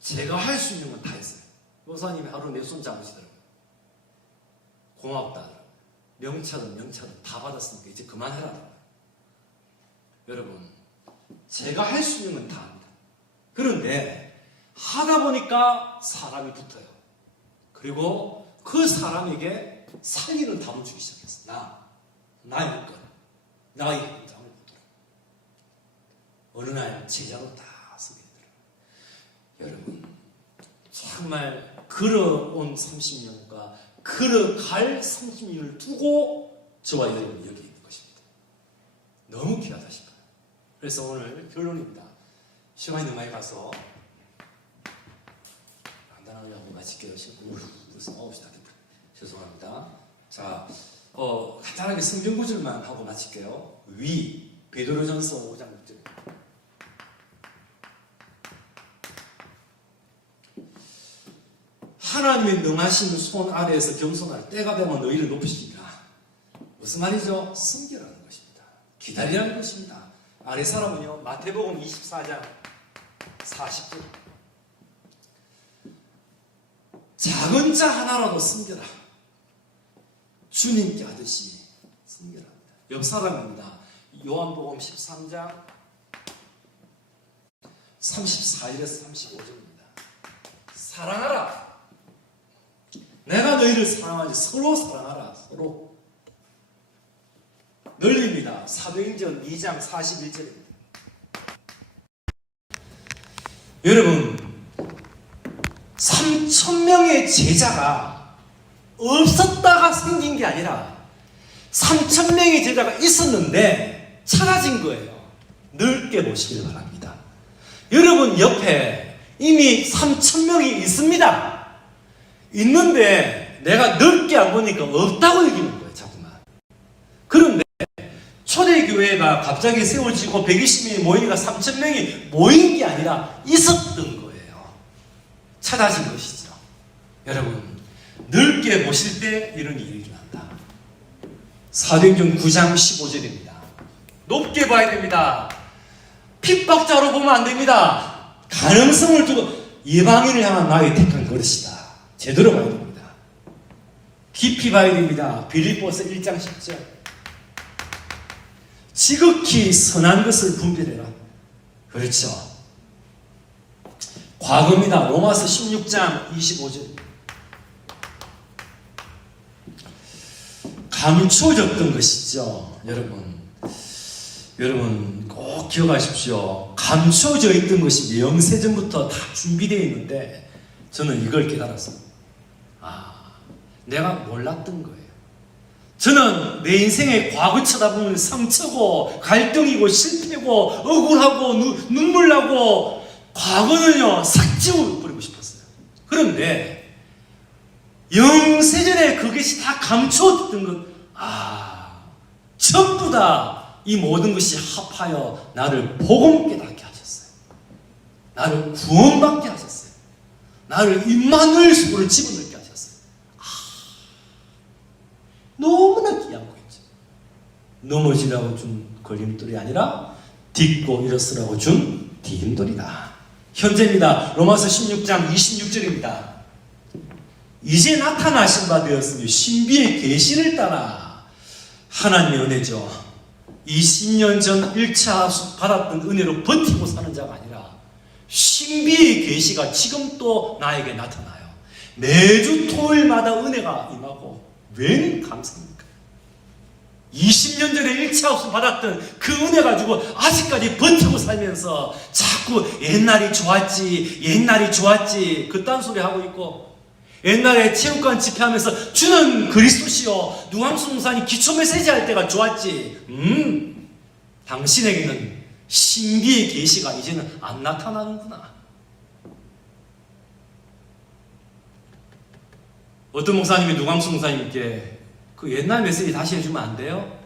제가 할 수 있는 건 다 했어요. 목사님이 하루 내 손 잡으시더라고요. 고맙다. 명찰은 다 받았으니까 이제 그만해라. 여러분, 제가 할 수 있는 건 다 합니다. 그런데 하다 보니까 사람이 붙어요. 그리고 그 사람에게 살리는 답을 주기 시작했어요. 나의 것, 나의 현장을 보더라. 어느 날 제자로 다 서게 되더라고요. 여러분, 정말 걸어온 30년과 걸어갈 30년을 두고 저와 여러분이 여기 있는 것입니다. 너무 귀하다 싶어요. 그래서 오늘 결론입니다. 시간이 너무 많이 가서 간단하게 한번 마칠게요. 벌써 9시 다 됐다. 죄송합니다. 자, 간단하게 성경 구절만 하고 마칠게요. 베드로전서 5장 6절. 하나님의 능하신 손 아래에서 겸손할 때가 되면 너희를 높이시리라. 무슨 말이죠? 섬기라는 것입니다. 기다리라는 것입니다. 아래 사람은요, 마태복음 24장 40절. 작은 자 하나라도 섬겨라. 주님께 하듯이 섬겨라. 옆 사람입니다. 요한복음 13장 34절에서 35절입니다. 사랑하라. 내가 너희를 사랑하지. 서로 사랑하라. 서로. 널립니다. 사도행전 2장 41절입니다. 여러분, 3,000명의 제자가 없었다가 생긴 게 아니라 3,000명의 제자가 있었는데 사라진 거예요. 넓게 보시길 바랍니다. 여러분 옆에 이미 3,000명이 있습니다. 있는데 내가 넓게 안 보니까 없다고 얘기하는 거예요. 자꾸만. 그런데 초대교회가 갑자기 세워지고 120명이 모이니까 3,000명이 모인 게 아니라 있었던 거예요. 찾아진 것이죠. 여러분, 넓게 보실 때 이런 일이 일어난다. 사도행전 9장 15절입니다. 높게 봐야 됩니다. 핍박자로 보면 안 됩니다. 가능성을 두고 이방인을 향한 나의 택한 그릇이다. 제대로 봐야 됩니다. 깊이 봐야 됩니다. 빌립보서 1장 10절. 지극히 선한 것을 분별해라. 그렇죠. 과거입니다. 로마서 16장 25절. 감춰졌던 것이죠. 여러분 꼭 기억하십시오. 감춰져 있던 것이 영세전부터 다 준비되어 있는데 저는 이걸 깨달았어요. 내가 몰랐던 거예요. 저는 내 인생의 과거 쳐다보면 상처고 갈등이고 실패고 억울하고 눈물 나고 과거는요 싹 지워버리고 싶었어요. 그런데 영세전에 그것이 다 감추어졌던 것, 전부 다 이 모든 것이 합하여 나를 복음 깨닫게 하셨어요. 나를 구원받게 하셨어요. 나를 임마누엘 속으로 집어넣게 하셨어요. 너무나 귀한 거죠. 넘어지라고 준 걸림돌이 아니라 딛고 일어서라고 준 디딤돌이다. 현재입니다. 로마서 16장 26절입니다. 이제 나타나신 바 되었으니 신비의 계시를 따라 하나님의 은혜죠. 20년 전 1차 받았던 은혜로 버티고 사는 자가 아니라 신비의 계시가 지금 또 나에게 나타나요. 매주 토요일마다 은혜가 임하고 웬 감사입니까? 20년 전에 1차 흡수 받았던 그 은혜 가지고 아직까지 버티고 살면서 자꾸 옛날이 좋았지 그딴 소리 하고 있고, 옛날에 체육관 집회하면서 주는 그리스도시요 누광수 목사님 기초 메시지 할 때가 좋았지. 당신에게는 신비의 계시가 이제는 안 나타나는구나. 어떤 목사님이 누광수 목사님께 그 옛날 메시지 다시 해주면 안 돼요?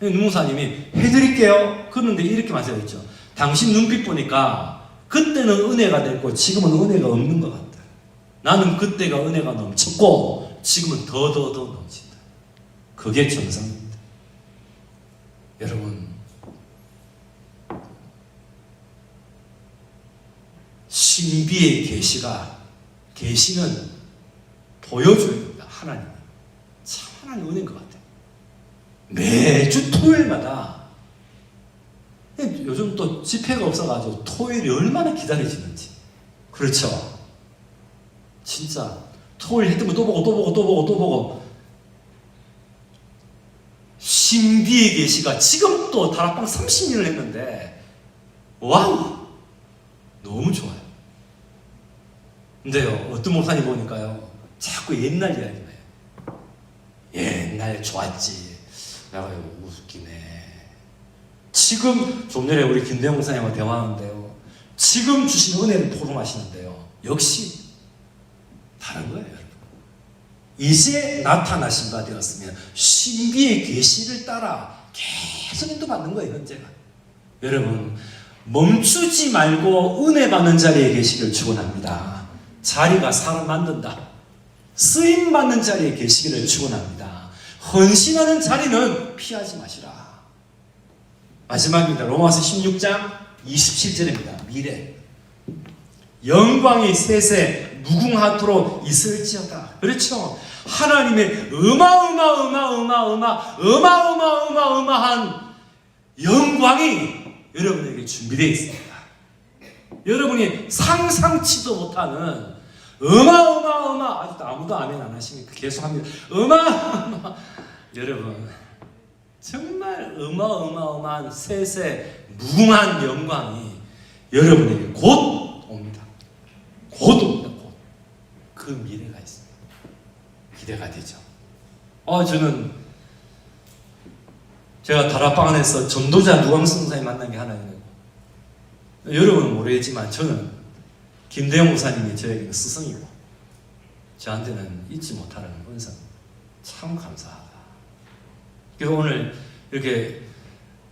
누 목사님이 해드릴게요. 그런데 이렇게 말씀했죠. 당신 눈빛 보니까 그때는 은혜가 됐고 지금은 은혜가 없는 것 같다. 나는 그때가 은혜가 넘쳤고 지금은 더 넘친다. 그게 정상입니다. 여러분, 신비의 계시는 보여줘야 됩니다. 하나님 참 하나님 은혜인 것 같아요. 매주 토요일마다, 요즘 또 집회가 없어가지고 토요일이 얼마나 기다려지는지. 그렇죠? 진짜 토요일 했던 거 또 보고 신비의 계시가 지금 또 다락방 30년을 했는데 와우 너무 좋아요. 근데요 어떤 목사님 보니까요 자꾸 옛날 이야기를 해요. 옛날 좋았지. 내가 웃기네. 지금 좀 전에 우리 김대영 목사님과 대화하는데요 지금 주신 은혜를 포럼하시는데요 역시 다른 거예요, 여러분. 이제 나타나신 바 되었으면 신비의 계시를 따라 계속 인도받는 거예요, 현재가. 여러분, 멈추지 말고 은혜 받는 자리에 계시기를 축원합니다. 자리가 사람 만든다. 쓰임 받는 자리에 계시기를 축원합니다. 헌신하는 자리는 피하지 마시라. 마지막입니다. 로마서 16장 27절입니다. 미래. 영광이 셋에 무궁하도록 있을지어다. 그렇죠? 하나님의 어마어마한 영광이 여러분에게 준비되어 있습니다. 여러분이 상상치도 못하는 아직도 아무도 아멘 안 하시니까 계속 합니다. 여러분 정말 어마어마한 셋의 무궁한 영광이 여러분에게 곧 옵니다. 곧 옵니다. 그 미래가 있습니다. 기대가 되죠. 저는 제가 다락방 안에서 전도자 누광수 목사님 만난 게 하나 있는 거예요. 여러분은 모르겠지만 저는 김대영 목사님이 저에게는 스승이고 저한테는 잊지 못하는 은사. 참 감사하다. 그래서 오늘 이렇게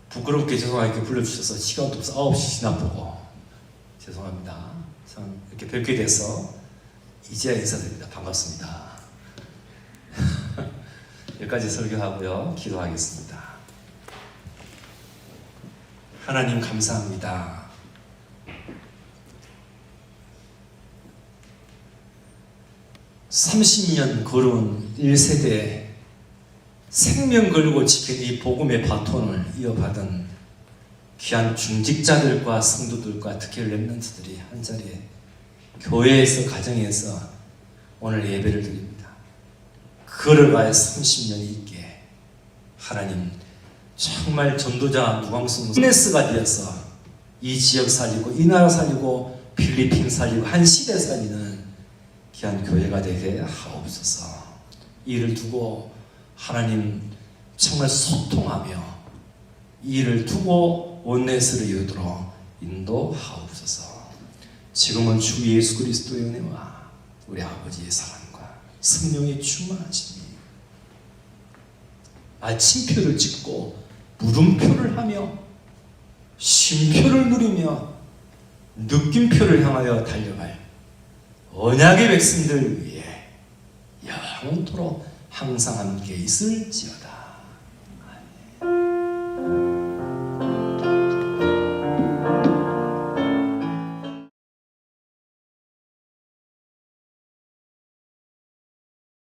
부끄럽게 죄송하게 이렇게 불러주셔서 시간도 없어 9시 지나보고 죄송합니다. 참 이렇게 뵙게 돼서 이제야 인사드립니다. 반갑습니다. 여기까지 설교하고요. 기도하겠습니다. 하나님 감사합니다. (30년) 걸어온 1세대 생명 걸고 지킨 이 복음의 바톤을 이어받은 귀한 중직자들과 성도들과 특히 렘넌트들이 한자리에 교회에서 가정에서 오늘 예배를 드립니다. 걸어가야 30년이 있게 하나님 정말 전도자 누광수 스가 되어서 이 지역 살리고 이 나라 살리고 필리핀 살리고 한 시대 살리는 귀한 교회가 되게 하옵소서. 일을 두고 하나님 정말 소통하며 일을 두고 원내스를 이루도록 인도하옵소서. 지금은 주 예수 그리스도의 은혜와 우리 아버지의 사랑과 성령의 충만하심이 마침표를 찍고 물음표를 하며 쉼표를 누리며 느낌표를 향하여 달려갈 언약의 백성들 위해 영원토록 항상 함께 있을지어다.